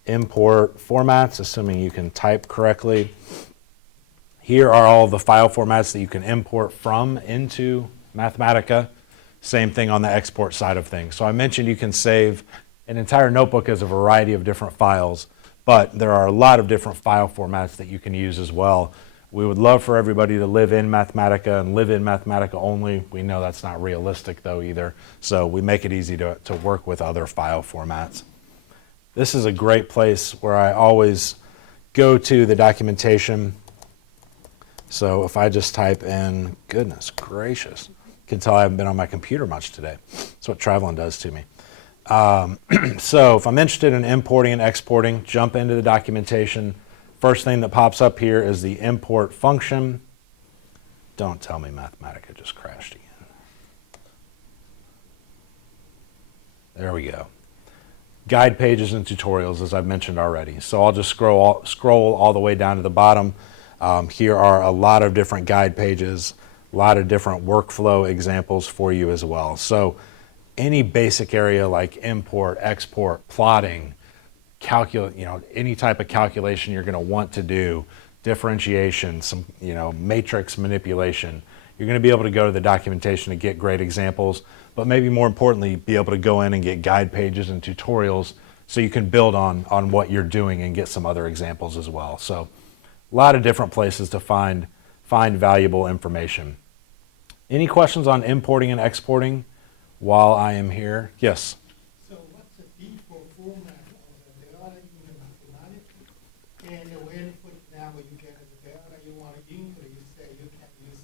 import formats, assuming you can type correctly, here are all the file formats that you can import from into Mathematica. Same thing on the export side of things. So I mentioned you can save an entire notebook as a variety of different files, but there are a lot of different file formats that you can use as well. We would love for everybody to live in Mathematica and live in Mathematica only. We know that's not realistic though either, so we make it easy to work with other file formats. This is a great place where I always go to the documentation. So if I just type in, goodness gracious, you can tell I haven't been on my computer much today. That's what traveling does to me. So if I'm interested in importing and exporting, jump into the documentation. First thing that pops up here is the import function. Don't tell me Mathematica just crashed again. There we go. Guide pages and tutorials, as I've mentioned already. So I'll just scroll all the way down to the bottom. Here are a lot of different guide pages, a lot of different workflow examples for you as well. So any basic area like import, export, plotting, any type of calculation you're going to want to do, differentiation, some matrix manipulation, you're going to be able to go to the documentation to get great examples, but maybe more importantly, be able to go in and get guide pages and tutorials so you can build on what you're doing and get some other examples as well. So a lot of different places to find valuable information. Any questions on importing and exporting while I am here? Yes? So what's the default format of the data in the Mathematica? And when, for example, you get the data you want to input, you say you can use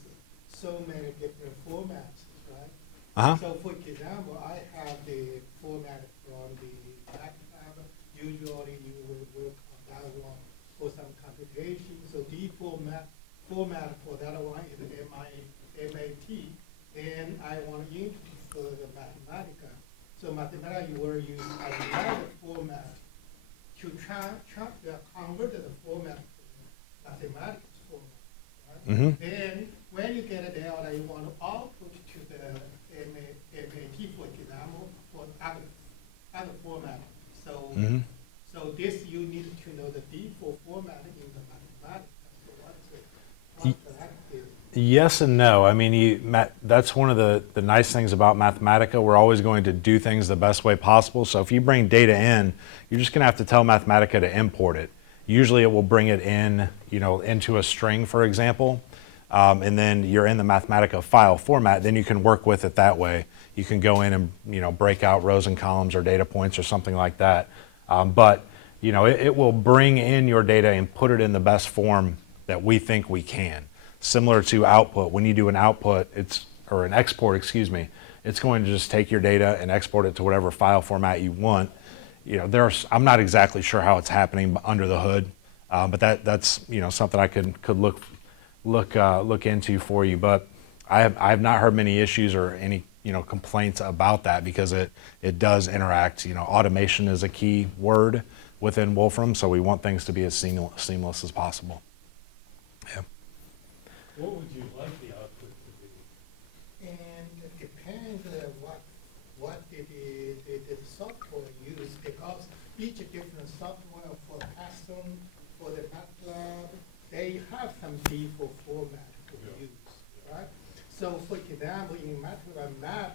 so many different formats, right? Uh-huh. So for example, I have the format from the MATLAB. Usually you will work on that one for some computation. So default format for that one is MAT. Then I want to input for the Mathematica. So Mathematica, you will use another format to convert the format to Mathematics format. Right? Mm-hmm. Then when you get a data, you want to output to the MAT, for example, for other format. So, Mm-hmm. so this you need to know the default format in the Mathematica. So what's that is. Yes and no. I mean, that's one of the nice things about Mathematica. We're always going to do things the best way possible. So if you bring data in, you're just going to have to tell Mathematica to import it. Usually it will bring it in, into a string, for example, and then you're in the Mathematica file format, then you can work with it that way. You can go in and, break out rows and columns or data points or something like that. But it will bring in your data and put it in the best form that we think we can. Similar to output, when you do an output, or an export, excuse me, it's going to just take your data and export it to whatever file format you want. I'm not exactly sure how it's happening under the hood, but that's something I could look into for you. But I have not heard many issues or any complaints about that, because it does interact. Automation is a key word within Wolfram, so we want things to be as seamless as possible. Yeah. What would you like the output to be? And it depends what the software use, because each different software for Python, for the MATLAB, they have some default format to use, right? So for example, in MATLAB,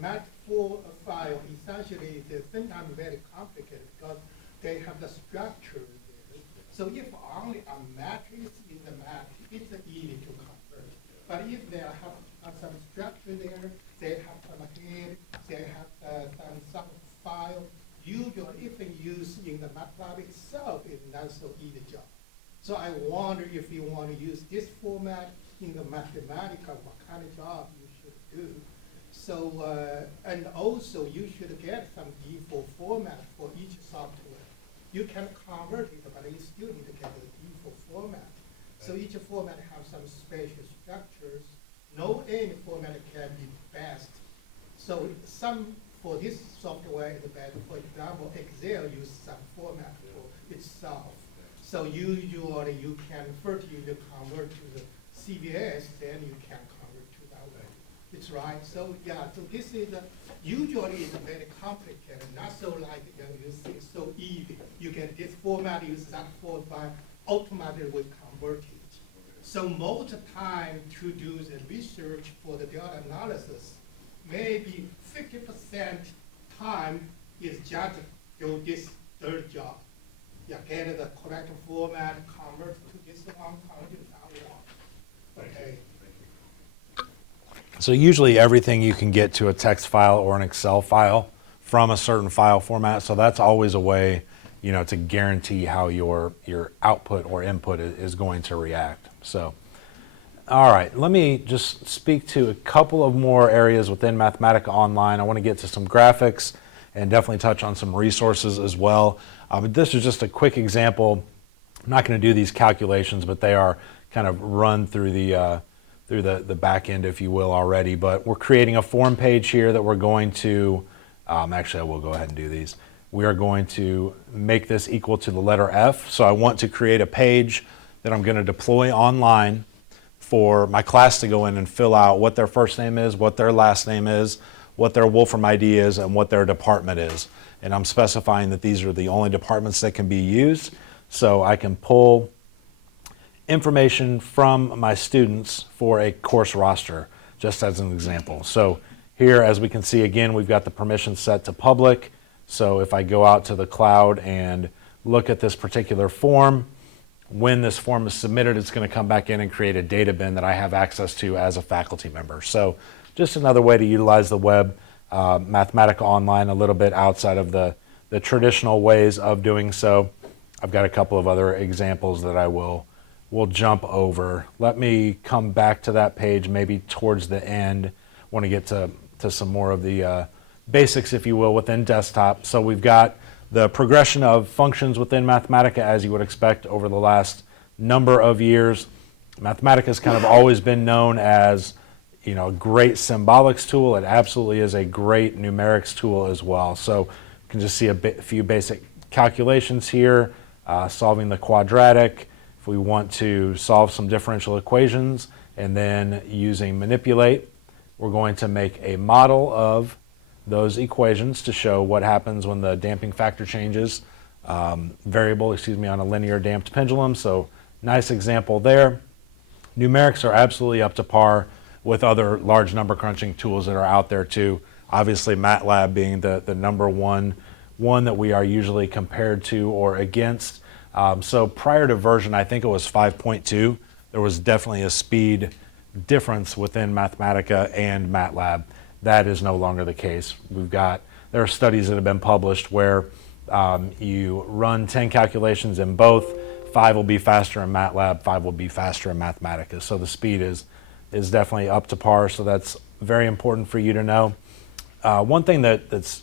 mat4 file essentially is sometimes very complicated because they have the structure there. So if only a matrix in the map, it's easy to convert. But if they have some structure there, they have some head, they have some file, usually even used in the MATLAB itself is not so easy job. So I wonder if you want to use this format in the Mathematica, what kind of job you should do. So, and also you should get some default format for each software. You can convert it, but you still need to get the default format. So each format has some special structures. No any format can be best. So for this software is better. For example, Excel uses some format for itself. So usually you can first convert to the CVS, then you can convert to that way. It's right. So yeah, so this is usually it's very complicated, not so like you think so easy. You get this format, use that format, automatically convert it. So most time to do the research for the data analysis, maybe 50% time is just do this third job. Yeah, get the correct format, convert to this one, convert to that one. Okay. So usually everything you can get to a text file or an Excel file from a certain file format. So that's always a way, to guarantee how your output or input is going to react. So, all right, let me just speak to a couple of more areas within Mathematica Online. I want to get to some graphics and definitely touch on some resources as well. But this is just a quick example. I'm not going to do these calculations, but they are kind of run through the back end, if you will, already. But we're creating a form page here that we're going to, actually I will go ahead and do these. We are going to make this equal to the letter F. So I want to create a page that I'm going to deploy online for my class to go in and fill out what their first name is, what their last name is, what their Wolfram ID is, and what their department is. And I'm specifying that these are the only departments that can be used. So I can pull information from my students for a course roster, just as an example. So here, as we can see, again, we've got the permission set to public. So if I go out to the cloud and look at this particular form, when this form is submitted, it's going to come back in and create a data bin that I have access to as a faculty member. So just another way to utilize the web, Mathematica Online, a little bit outside of the traditional ways of doing so. I've got a couple of other examples that I will jump over. Let me come back to that page maybe towards the end. I want to get to some more of the basics, if you will, within desktop. So we've got the progression of functions within Mathematica, as you would expect over the last number of years. Mathematica has kind of always been known as a great symbolics tool. It absolutely is a great numerics tool as well. So you can just see a few basic calculations here, solving the quadratic. If we want to solve some differential equations, and then using manipulate, we're going to make a model of those equations to show what happens when the damping factor changes, variable, on a linear damped pendulum. So nice example there. Numerics are absolutely up to par with other large number crunching tools that are out there too. Obviously MATLAB being the number one that we are usually compared to or against. So prior to version, I think it was 5.2, there was definitely a speed difference within Mathematica and MATLAB. That is no longer the case. There are studies that have been published where you run 10 calculations in both, 5 will be faster in MATLAB, 5 will be faster in Mathematica. So the speed is definitely up to par, so that's very important for you to know. One thing that's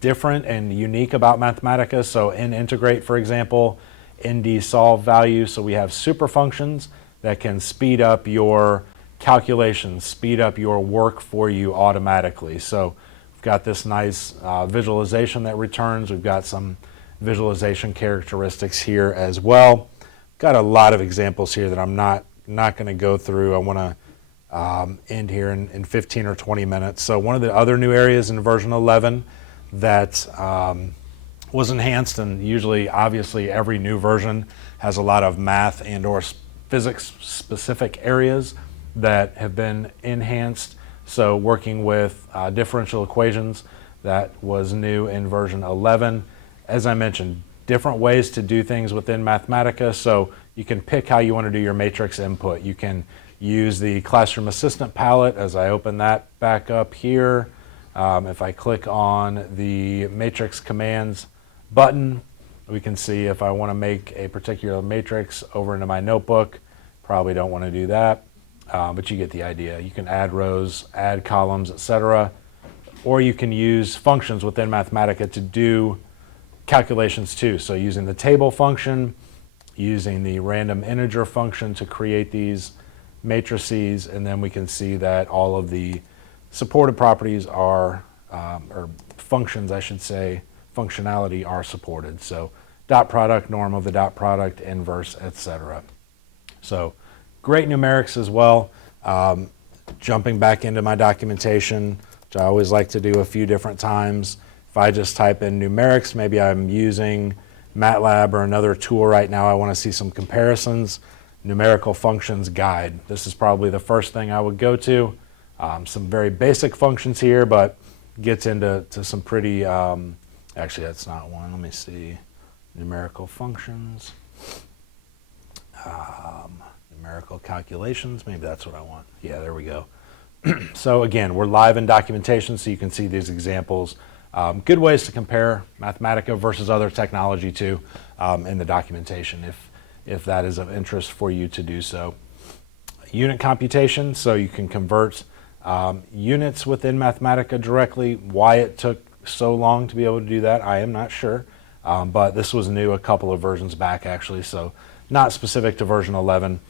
different and unique about Mathematica, so in Integrate, for example, ND solve value, so we have super functions that can speed up your calculations, speed up your work for you automatically. So we've got this nice visualization that returns. We've got some visualization characteristics here as well. Got a lot of examples here that I'm not going to go through. I want to end here in 15 or 20 minutes. So one of the other new areas in version 11 that was enhanced, and usually, obviously, every new version has a lot of math and or physics specific areas that have been enhanced. So working with differential equations, that was new in version 11. As I mentioned, different ways to do things within Mathematica. So you can pick how you want to do your matrix input. You can use the Classroom Assistant palette. As I open that back up here, if I click on the matrix commands button, we can see if I want to make a particular matrix over into my notebook. Probably don't want to do that, but you get the idea. You can add rows, add columns, etc. Or you can use functions within Mathematica to do calculations too. So using the table function, using the random integer function to create these matrices, and then we can see that all of the supported properties are, or functions I should say, functionality are supported. So dot product, norm of the dot product, inverse, etc. So great numerics as well. Jumping back into my documentation, which I always like to do a few different times. If I just type in numerics, maybe I'm using MATLAB or another tool right now, I want to see some comparisons. Numerical functions guide. This is probably the first thing I would go to. Some very basic functions here, but gets into some pretty, actually that's not one, let me see. Numerical functions. Numerical calculations, maybe that's what I want. Yeah, there we go. So again, we're live in documentation, so you can see these examples. Good ways to compare Mathematica versus other technology too in the documentation if that is of interest for you to do so. Unit computation, so you can convert units within Mathematica directly. Why it took so long to be able to do that, I am not sure. But this was new a couple of versions back actually, so not specific to version 11.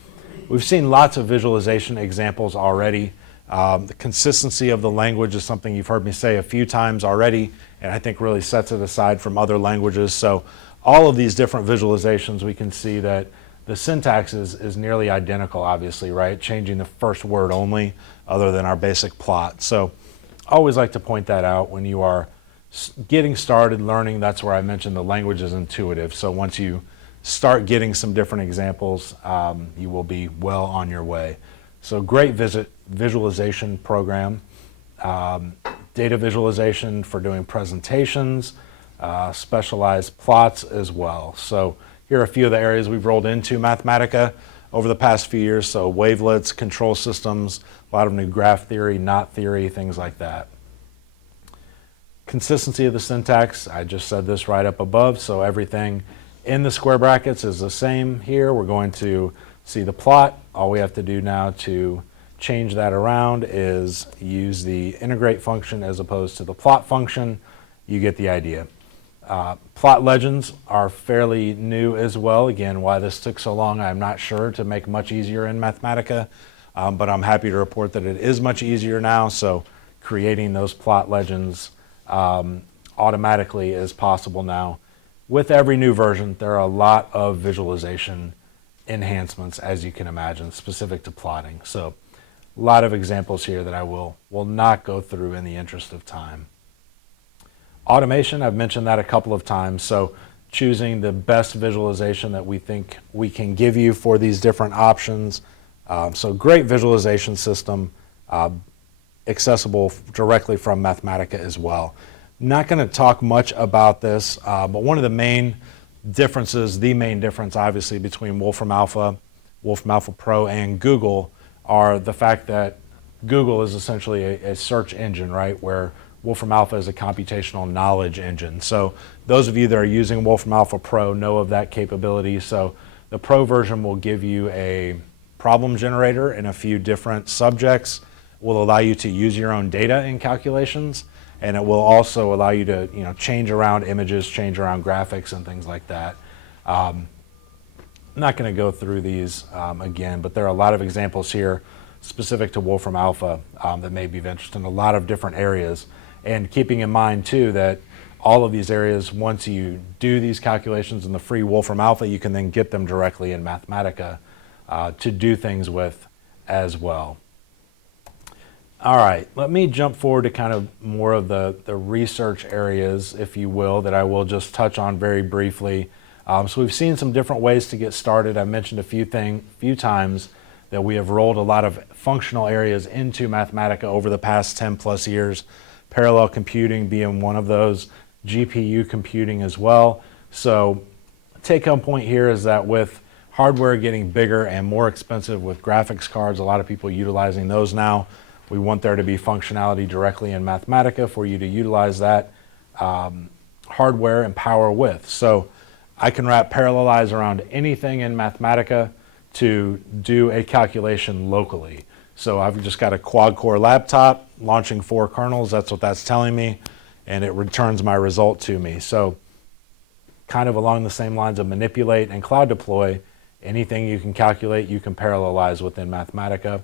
We've seen lots of visualization examples already. The consistency of the language is something you've heard me say a few times already, and I think really sets it aside from other languages. So all of these different visualizations, we can see that the syntax is nearly identical, obviously, right? Changing the first word only, other than our basic plot. So I always like to point that out when you are getting started learning. That's where I mentioned the language is intuitive. So once you start getting some different examples, you will be well on your way. So great visualization program. Data visualization for doing presentations, specialized plots as well. So here are a few of the areas we've rolled into Mathematica over the past few years. So wavelets, control systems, a lot of new graph theory, knot theory, things like that. Consistency of the syntax, I just said this right up above, so everything in the square brackets is the same here. We're going to see the plot. All we have to do now to change that around is use the integrate function as opposed to the plot function. You get the idea. Plot legends are fairly new as well. Again, why this took so long, I'm not sure, to make much easier in Mathematica, but I'm happy to report that it is much easier now. So creating those plot legends automatically is possible now. With every new version, there are a lot of visualization enhancements, as you can imagine, specific to plotting. So a lot of examples here that I will not go through in the interest of time. Automation, I've mentioned that a couple of times. So choosing the best visualization that we think we can give you for these different options. So great visualization system, accessible directly from Mathematica as well. Not going to talk much about this, but one of the main differences, the main difference obviously between Wolfram Alpha Pro, and Google are the fact that Google is essentially a search engine, right? Where Wolfram Alpha is a computational knowledge engine. So those of you that are using Wolfram Alpha Pro know of that capability. So the Pro version will give you a problem generator in a few different subjects, will allow you to use your own data in calculations, and it will also allow you to change around images, change around graphics and things like that. I'm not going to go through these again, but there are a lot of examples here specific to Wolfram Alpha that may be of interest in a lot of different areas. And keeping in mind too that all of these areas, once you do these calculations in the free Wolfram Alpha, you can then get them directly in Mathematica to do things with as well. All right, let me jump forward to kind of more of the research areas, if you will, that I will just touch on very briefly. So we've seen some different ways to get started. I mentioned a few times that we have rolled a lot of functional areas into Mathematica over the past 10 plus years, parallel computing being one of those, GPU computing as well. So take-home point here is that with hardware getting bigger and more expensive with graphics cards, a lot of people utilizing those now. We want there to be functionality directly in Mathematica for you to utilize that hardware and power with. So I can wrap parallelize around anything in Mathematica to do a calculation locally. So I've just got a quad-core laptop launching 4 kernels, that's what that's telling me, and it returns my result to me. So kind of along the same lines of manipulate and cloud deploy, anything you can calculate, you can parallelize within Mathematica.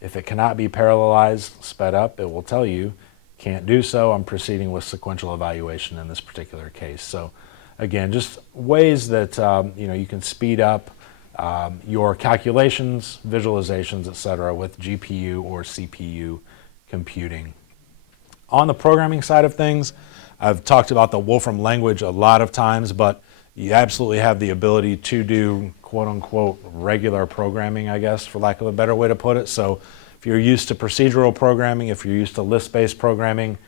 If it cannot be parallelized, sped up, it will tell you, can't do so, I'm proceeding with sequential evaluation in this particular case. So again, just ways that you can speed up your calculations, visualizations, etc. with GPU or CPU computing. On the programming side of things, I've talked about the Wolfram language a lot of times, but you absolutely have the ability to do quote-unquote regular programming, I guess, for lack of a better way to put it. So if you're used to procedural programming, if you're used to list-based programming,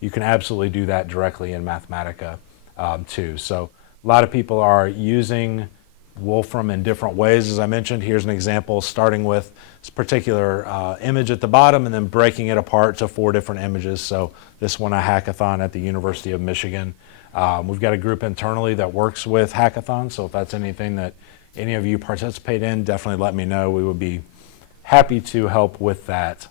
you can absolutely do that directly in Mathematica too. So a lot of people are using Wolfram in different ways. As I mentioned, here's an example starting with this particular image at the bottom and then breaking it apart to 4 different images. So this one, a hackathon at the University of Michigan. We've got a group internally that works with hackathons, so if that's anything that any of you participate in, definitely let me know. We would be happy to help with that.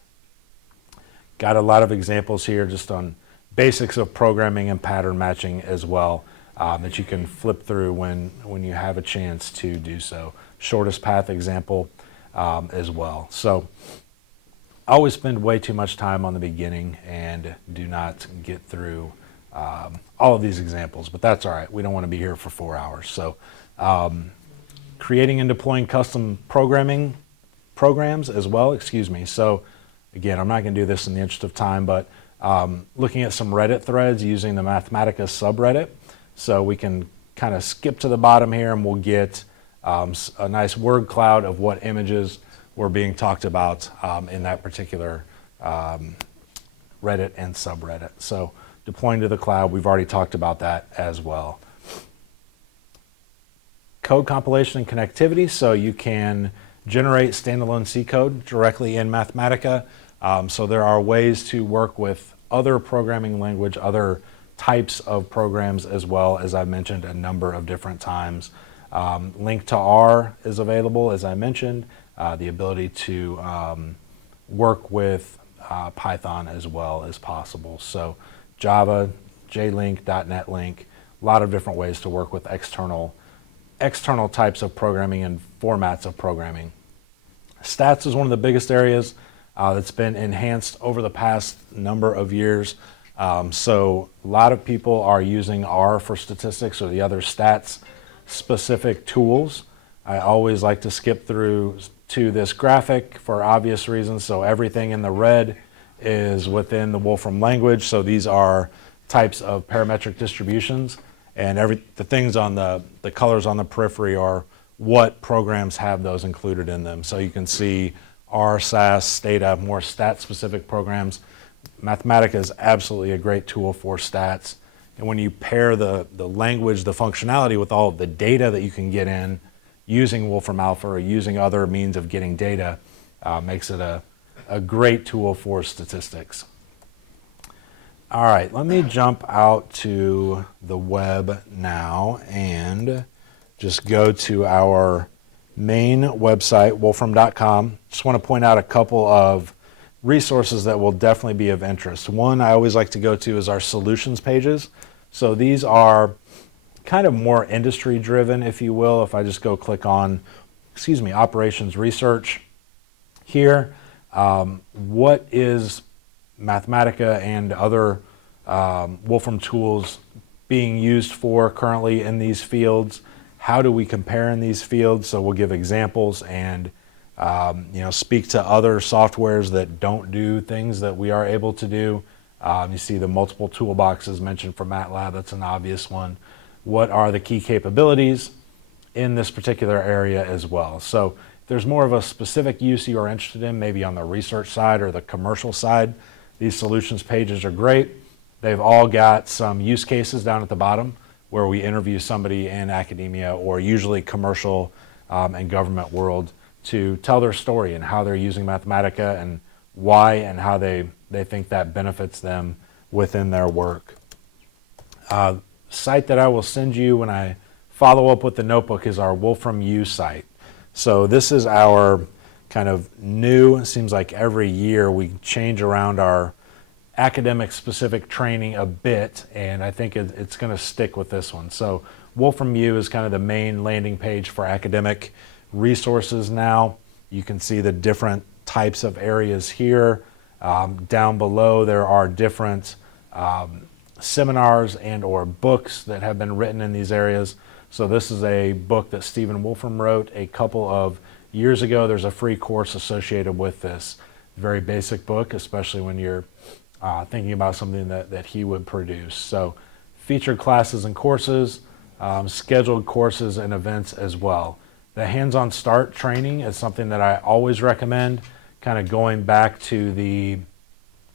Got a lot of examples here just on basics of programming and pattern matching as well that you can flip through when you have a chance to do so. Shortest path example as well. So I always spend way too much time on the beginning and do not get through all of these examples, but that's all right. We don't want to be here for 4 hours. So creating and deploying custom programming programs as well, So again, I'm not going to do this in the interest of time, but looking at some Reddit threads using the Mathematica subreddit. So we can kind of skip to the bottom here and we'll get a nice word cloud of what images were being talked about in that particular Reddit and subreddit. So deploying to the cloud, we've already talked about that as well. Code compilation and connectivity, so you can generate standalone C code directly in Mathematica. So there are ways to work with other programming language, other types of programs as well, as I mentioned a number of different times. Link to R is available, as I mentioned, the ability to work with Python as well as possible. So Java, JLink, .NET Link, a lot of different ways to work with external types of programming and formats of programming. Stats is one of the biggest areas that's been enhanced over the past number of years. So a lot of people are using R for statistics or the other stats specific tools. I always like to skip through to this graphic for obvious reasons. So everything in the red is within the Wolfram language. So these are types of parametric distributions, and the things on the colors on the periphery are what programs have those included in them. So you can see R, SAS, Stata, more stat specific programs. Mathematica is absolutely a great tool for stats. And when you pair the language, the functionality with all of the data that you can get in using Wolfram Alpha or using other means of getting data, makes it a great tool for statistics. All right, let me jump out to the web now and just go to our main website, wolfram.com. Just want to point out a couple of resources that will definitely be of interest. One I always like to go to is our solutions pages. So these are kind of more industry driven, if you will. If I just go click on, operations research here, what is Mathematica and other Wolfram tools being used for currently in these fields? How do we compare in these fields? So we'll give examples and speak to other softwares that don't do things that we are able to do. You see the multiple toolboxes mentioned for MATLAB, that's an obvious one. What are the key capabilities in this particular area as well? So if there's more of a specific use you are interested in, maybe on the research side or the commercial side, these solutions pages are great. They've all got some use cases down at the bottom where we interview somebody in academia or usually commercial and government world to tell their story and how they're using Mathematica and why and how they think that benefits them within their work. Site that I will send you when I follow up with the notebook is our Wolfram U site. So this is our kind of new, it seems like every year we change around our academic specific training a bit, and I think it's going to stick with this one. So Wolfram U is kind of the main landing page for academic resources now. You can see the different types of areas here. Down below there are different seminars and or books that have been written in these areas. So this is a book that Stephen Wolfram wrote a couple of years ago. There's a free course associated with this very basic book, especially when you're thinking about something that he would produce. So featured classes and courses, scheduled courses and events as well. The hands-on start training is something that I always recommend, kind of going back to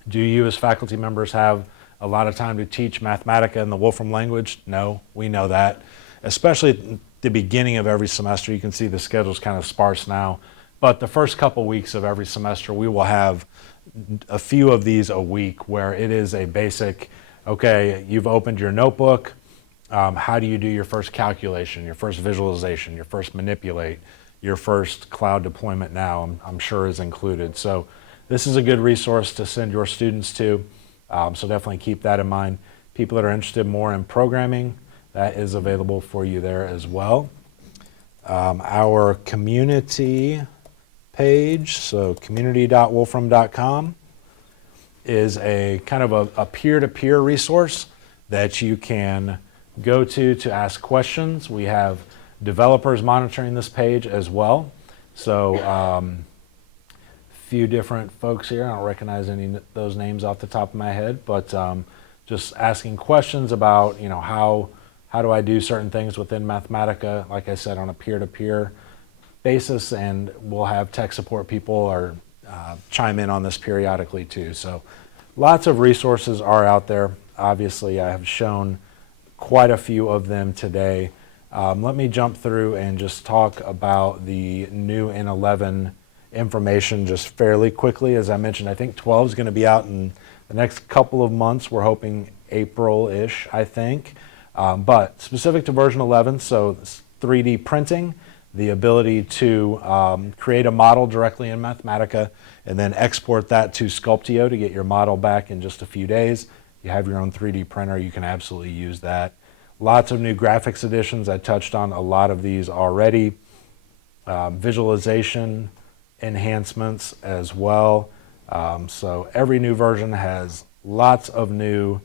do you as faculty members have a lot of time to teach Mathematica in the Wolfram language? No, we know that. Especially at the beginning of every semester, you can see the schedule's kind of sparse now, but the first couple weeks of every semester we will have a few of these a week where it is a basic, okay, you've opened your notebook, how do you do your first calculation, your first visualization, your first manipulate, your first cloud deployment now, I'm sure is included. So this is a good resource to send your students to, so definitely keep that in mind. People that are interested more in programming, that is available for you there as well. Our community page, so community.wolfram.com, is a kind of a peer-to-peer resource that you can go to ask questions. We have developers monitoring this page as well. So few different folks here. I don't recognize any of those names off the top of my head, but just asking questions about, how do I do certain things within Mathematica, like I said, on a peer-to-peer basis, and we'll have tech support people or chime in on this periodically too. So lots of resources are out there. Obviously, I have shown quite a few of them today. Let me jump through and just talk about the new N11 information just fairly quickly. As I mentioned, I think 12 is going to be out in the next couple of months. We're hoping April-ish, I think. But specific to version 11, so 3D printing, the ability to create a model directly in Mathematica and then export that to Sculpteo to get your model back in just a few days. You have your own 3D printer, you can absolutely use that. Lots of new graphics additions. I touched on a lot of these already. Visualization enhancements as well. So every new version has lots of new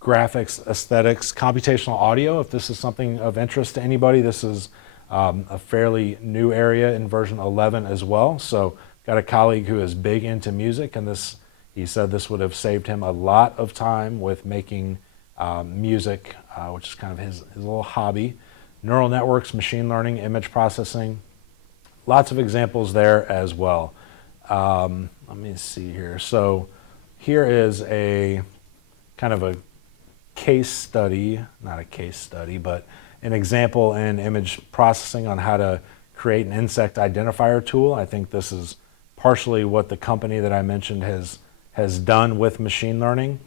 graphics, aesthetics, computational audio. If this is something of interest to anybody, this is a fairly new area in version 11 as well. So got a colleague who is big into music, and he said this would have saved him a lot of time with making music, which is kind of his little hobby. Neural networks, machine learning, image processing. Lots of examples there as well. Let me see here. So here is a kind of a case study, not a case study, but an example in image processing on how to create an insect identifier tool. I think this is partially what the company that I mentioned has done with machine learning.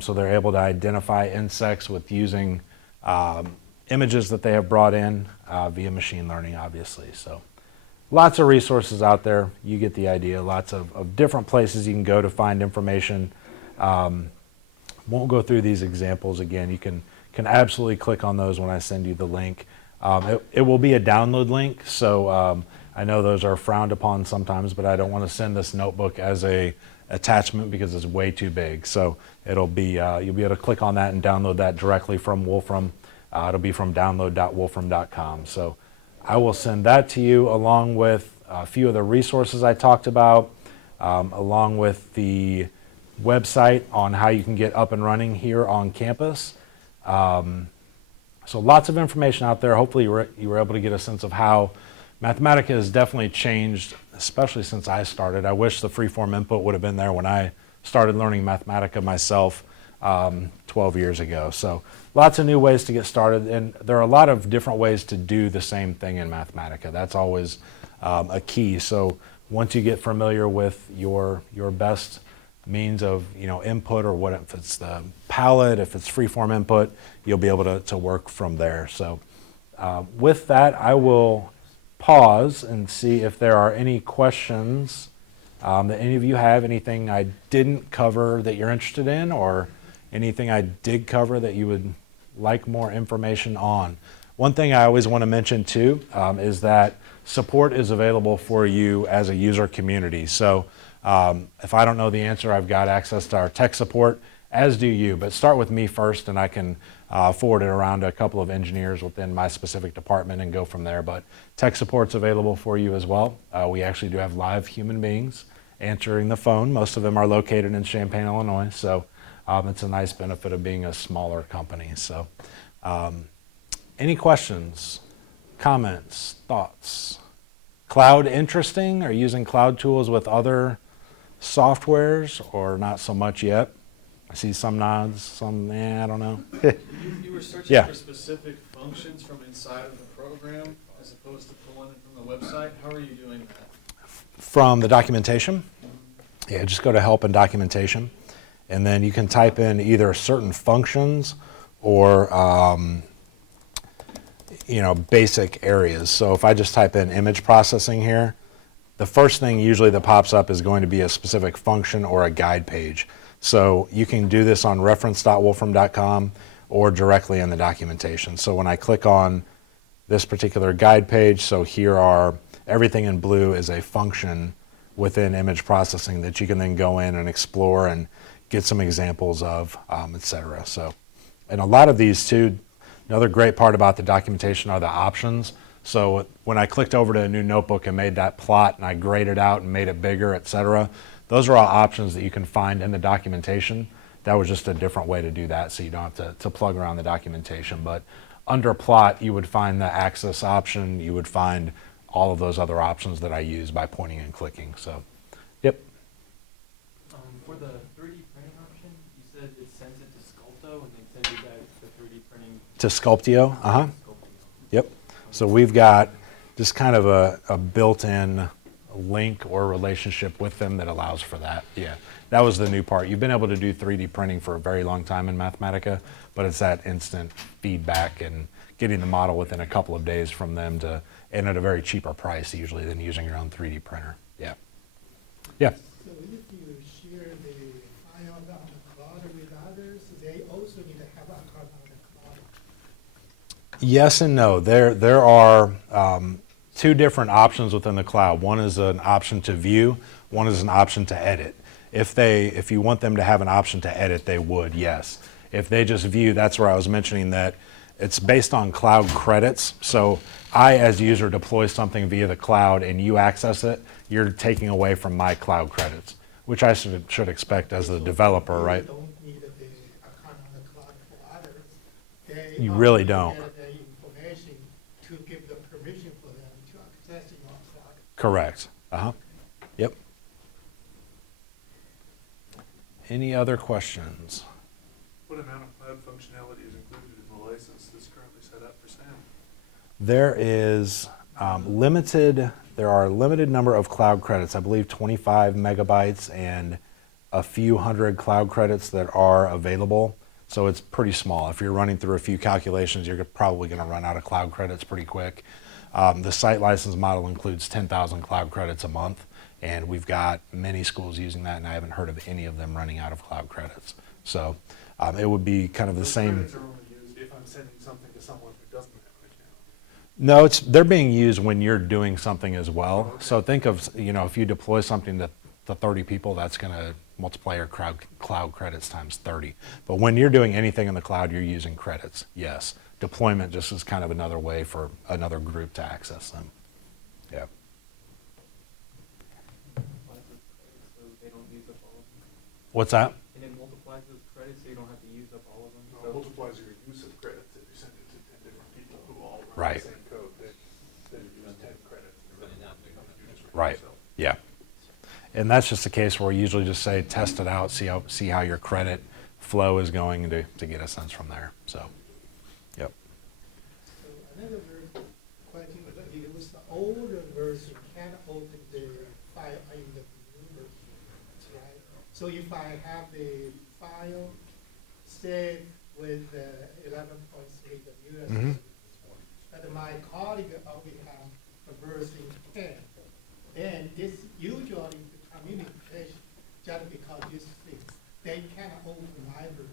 So they're able to identify insects with using images that they have brought in via machine learning, obviously. So lots of resources out there. You get the idea. Lots of different places you can go to find information. Won't go through these examples again. You can absolutely click on those when I send you the link. It will be a download link, so I know those are frowned upon sometimes, but I don't want to send this notebook as a attachment because it's way too big. So it'll be you'll be able to click on that and download that directly from Wolfram. It'll be from download.wolfram.com. So I will send that to you along with a few of the resources I talked about, along with the website on how you can get up and running here on campus. So lots of information out there. Hopefully you were able to get a sense of how Mathematica has definitely changed, especially since I started. I wish the freeform input would have been there when I started learning Mathematica myself 12 years ago. So lots of new ways to get started, and there are a lot of different ways to do the same thing in Mathematica. That's always a key. So once you get familiar with your best means of input, or what if it's the palette, if it's freeform input, you'll be able to work from there. So with that, I will pause and see if there are any questions that any of you have, anything I didn't cover that you're interested in, or anything I did cover that you would like more information on. One thing I always want to mention too is that support is available for you as a user community. So if I don't know the answer, I've got access to our tech support, as do you, but start with me first and I can forward it around to a couple of engineers within my specific department and go from there. But tech support's available for you as well. We actually do have live human beings answering the phone. Most of them are located in Champaign, Illinois, so it's a nice benefit of being a smaller company. So any questions, comments, thoughts? Cloud interesting? Are you using cloud tools with other softwares, or not so much yet? I see some nods, some, I don't know. You were searching for specific functions from inside of the program as opposed to pulling it from the website. How are you doing that? From the documentation? Yeah, just go to help and documentation, and then you can type in either certain functions or basic areas. So if I just type in image processing here, the first thing usually that pops up is going to be a specific function or a guide page. So you can do this on reference.wolfram.com or directly in the documentation. So when I click on this particular guide page, so here are, everything in blue is a function within image processing that you can then go in and explore and get some examples of, etc. So, and a lot of these too, another great part about the documentation are the options. So when I clicked over to a new notebook and made that plot and I graded out and made it bigger, etc., those are all options that you can find in the documentation. That was just a different way to do that, so you don't have to plug around the documentation. But under plot, you would find the axis option. You would find all of those other options that I use by pointing and clicking. So, yep. For the 3D printing option, you said it sends it to Sculpto and then sends you guys the 3D printing. To Sculptio, Yep. So we've got just kind of a built-in link or relationship with them that allows for that. Yeah, that was the new part. You've been able to do 3D printing for a very long time in Mathematica, but it's that instant feedback and getting the model within a couple of days from them and at a very cheaper price usually than using your own 3D printer. Yeah. Yeah. So if you share the file on the cloud with others, they also need to have a card on the cloud. Yes and no. There are two different options within the cloud. One is an option to view, one is an option to edit. If you want them to have an option to edit, they would, yes. If they just view, that's where I was mentioning that it's based on cloud credits. So I, as a user, deploy something via the cloud and you access it, you're taking away from my cloud credits, which I should expect as a developer, right? You don't need the account on the cloud for others. You really don't. Get the information to give the permission for them to access your cloud. Correct. Yep. Any other questions? What amount of cloud functionality is included in the license that's currently set up for SAM? There is there are a limited number of cloud credits, I believe 25 megabytes and a few hundred cloud credits that are available. So it's pretty small. If you're running through a few calculations, you're probably going to run out of cloud credits pretty quick. The site license model includes 10,000 cloud credits a month, and we've got many schools using that, and I haven't heard of any of them running out of cloud credits. So it would be kind of the same. Credits are only used if I'm sending something to someone who doesn't have an account. No, they're being used when you're doing something as well. Okay. So think of, if you deploy something to 30 people, that's going to multiply your cloud credits times 30. But when you're doing anything in the cloud, you're using credits, yes. Deployment just is kind of another way for another group to access them. Yeah. So they don't use up all of them? What's that? And it multiplies those credits so you don't have to use up all of them? No, it multiplies your use of credits if you send it to 10 different people who all run Right. the same code. Then you use 10 credits. Right. Yeah. And that's just a case where we usually just say test it out, see how your credit flow is going to get a sense from there. So, yep. So another question, if it was the older version, can't open the file in the new version, right? So if I have the file saved with 11.3, the new version, but my colleague already have a version 10, then this usually the communication, just because these things, they cannot open my version.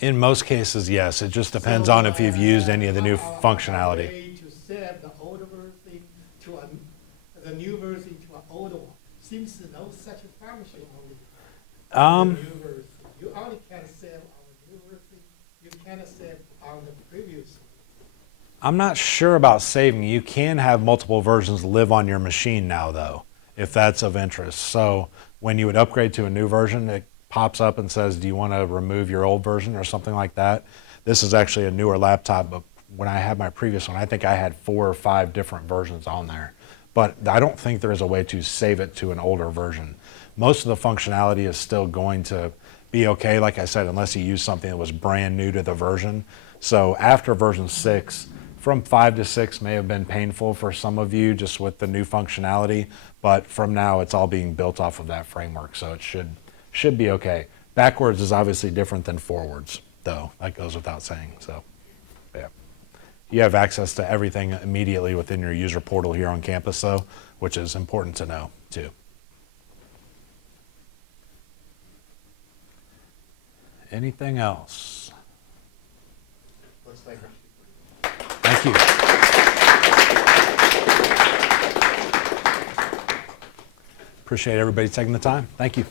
In most cases, yes. It just depends on if you've used any of the new functionality. Way to save the older version to the new version to an older one. Seems no such a function on the new version. You only can save on the new version. You cannot save on the previous one. I'm not sure about saving. You can have multiple versions live on your machine now, though, if that's of interest. So when you would upgrade to a new version, it pops up and says, do you want to remove your old version or something like that? This is actually a newer laptop, but when I had my previous one, I think I had 4 or 5 different versions on there. But I don't think there is a way to save it to an older version. Most of the functionality is still going to be okay, like I said, unless you use something that was brand new to the version. So after version 6, from 5 to 6 may have been painful for some of you just with the new functionality, but from now it's all being built off of that framework, so it should be okay. Backwards is obviously different than forwards, though. That goes without saying. So, yeah. You have access to everything immediately within your user portal here on campus, though, which is important to know, too. Anything else? Let's thank her. Thank you. Appreciate everybody taking the time. Thank you.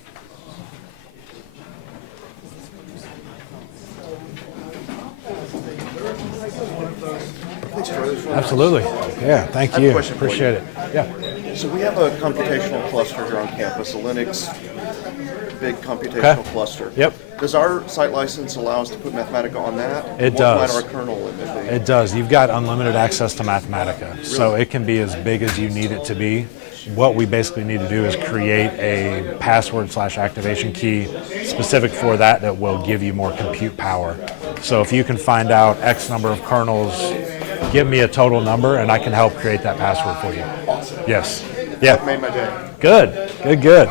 Absolutely. Yeah, thank you. Appreciate it. Yeah. So we have a computational cluster here on campus, a Linux big computational cluster. Yep. Does our site license allow us to put Mathematica on that? It does. What might our kernel limit be? It does. You've got unlimited access to Mathematica. Really? So it can be as big as you need it to be. What we basically need to do is create a password/activation key specific for that that will give you more compute power. So if you can find out X number of kernels, give me a total number and I can help create that password for you. Awesome. Yes. Yeah. That made my day. Good. Good, good.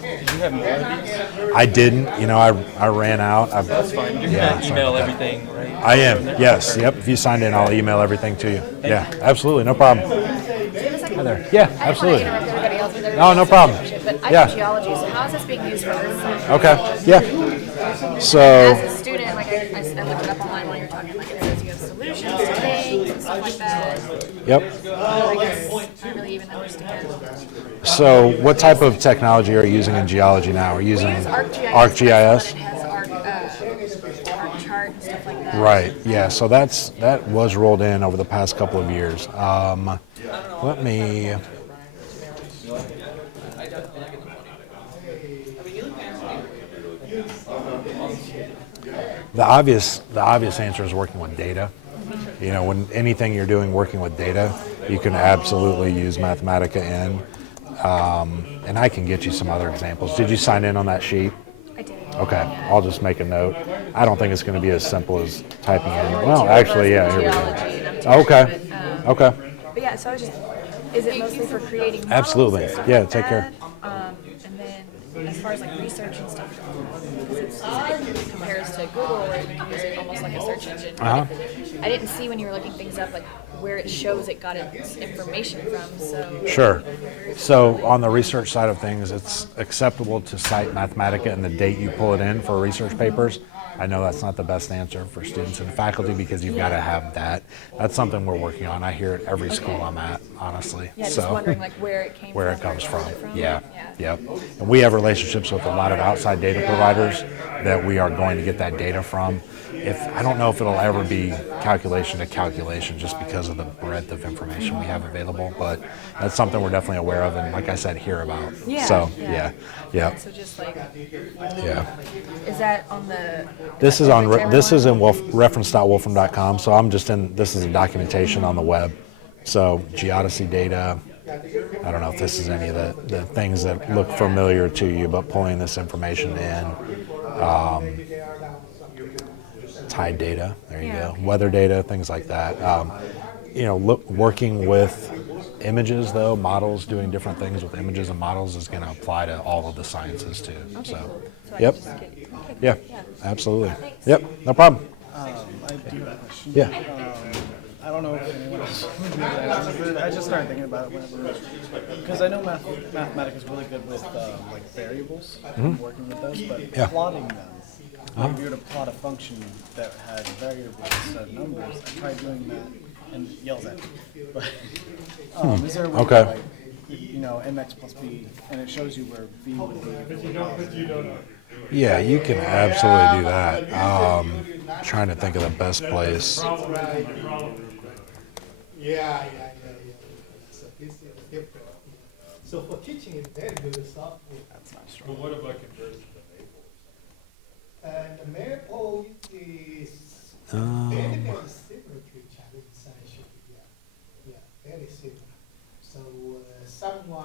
Did you have more of these? I didn't. I ran out. That's fine. You're Yeah, going to email everything, right? I am. Yes. Yep. If you signed in, I'll email everything to you. Yeah. Absolutely. No problem. Hi there. Yeah. Absolutely. No, no problem. But I Yeah. do geology, so how is this being used for this? Okay. Yeah. So. As a student, like I looked it up online while you were talking, like it says you have solutions to things and stuff like that. Yep. I guess I don't really even understand. So what type of technology are you using in geology now? Are you using We use ArcGIS. ArcGIS? It has ArcChart and stuff like that. Right. Yeah. So that was rolled in over the past couple of years. Let me. The obvious answer is working with data. When anything you're doing working with data, you can absolutely use Mathematica in. And I can get you some other examples. Did you sign in on that sheet? I did. Okay, I'll just make a note. I don't think it's going to be as simple as typing in. Well, actually, yeah, here we go. Okay, okay. But yeah, so I was just, is it mostly for creating models? Absolutely. and stuff Yeah, like take care. that? And then as far as like research and stuff, because it compares to Google where you can use it almost like a search engine. Uh-huh. I didn't see when you were looking things up like where it shows it got its information from, so. Sure. So on the research side of things, it's acceptable to cite Mathematica and the date you pull it in for research papers. I know that's not the best answer for students and faculty because you've got to have that. That's something we're working on. I hear it every school I'm at, honestly. Yeah, just So, wondering like where it came where from. it comes where from. pulled it from. Yeah, yep. And we have relationships with a lot of outside data providers that we are going to get that data from. I don't know if it'll ever be calculation to calculation just because of the breadth of information we have available, but that's something we're definitely aware of and, like I said, hear about. Yeah. So, Yeah. yeah. So just like, Yeah. is that on the? This is on. open to This is in everyone? reference.wolfram.com. So I'm just in. This is a documentation on the web. So Geodesy data. I don't know if this is any of the things that look familiar to you, but pulling this information in. Tide data. There you go. Weather data, things like that. Working with images though, models, doing different things with images and models is going to apply to all of the sciences too. Okay, So, cool. So I yep. just get- okay, Yeah, yeah. absolutely. Thanks. Yep, no problem. I do have a question. Yeah. I don't know if anyone else would know the answer, but I just started thinking about it whenever, because I know Mathematica is really good with like variables, and working with those, but Yeah. plotting them. Like if you were to plot a function that had variables instead of numbers, I tried doing that and it yells at me. But is there a way Okay. to like, mx plus b, and it shows you where b would be? Yeah, you can absolutely do that. Trying to think of the best place. Yeah. So this is different. So for teaching, it's very good software. That's not But strong. what about conversion to Maple? And the Maple is Um, very, very similar to each other essentially. Yeah, very similar. So someone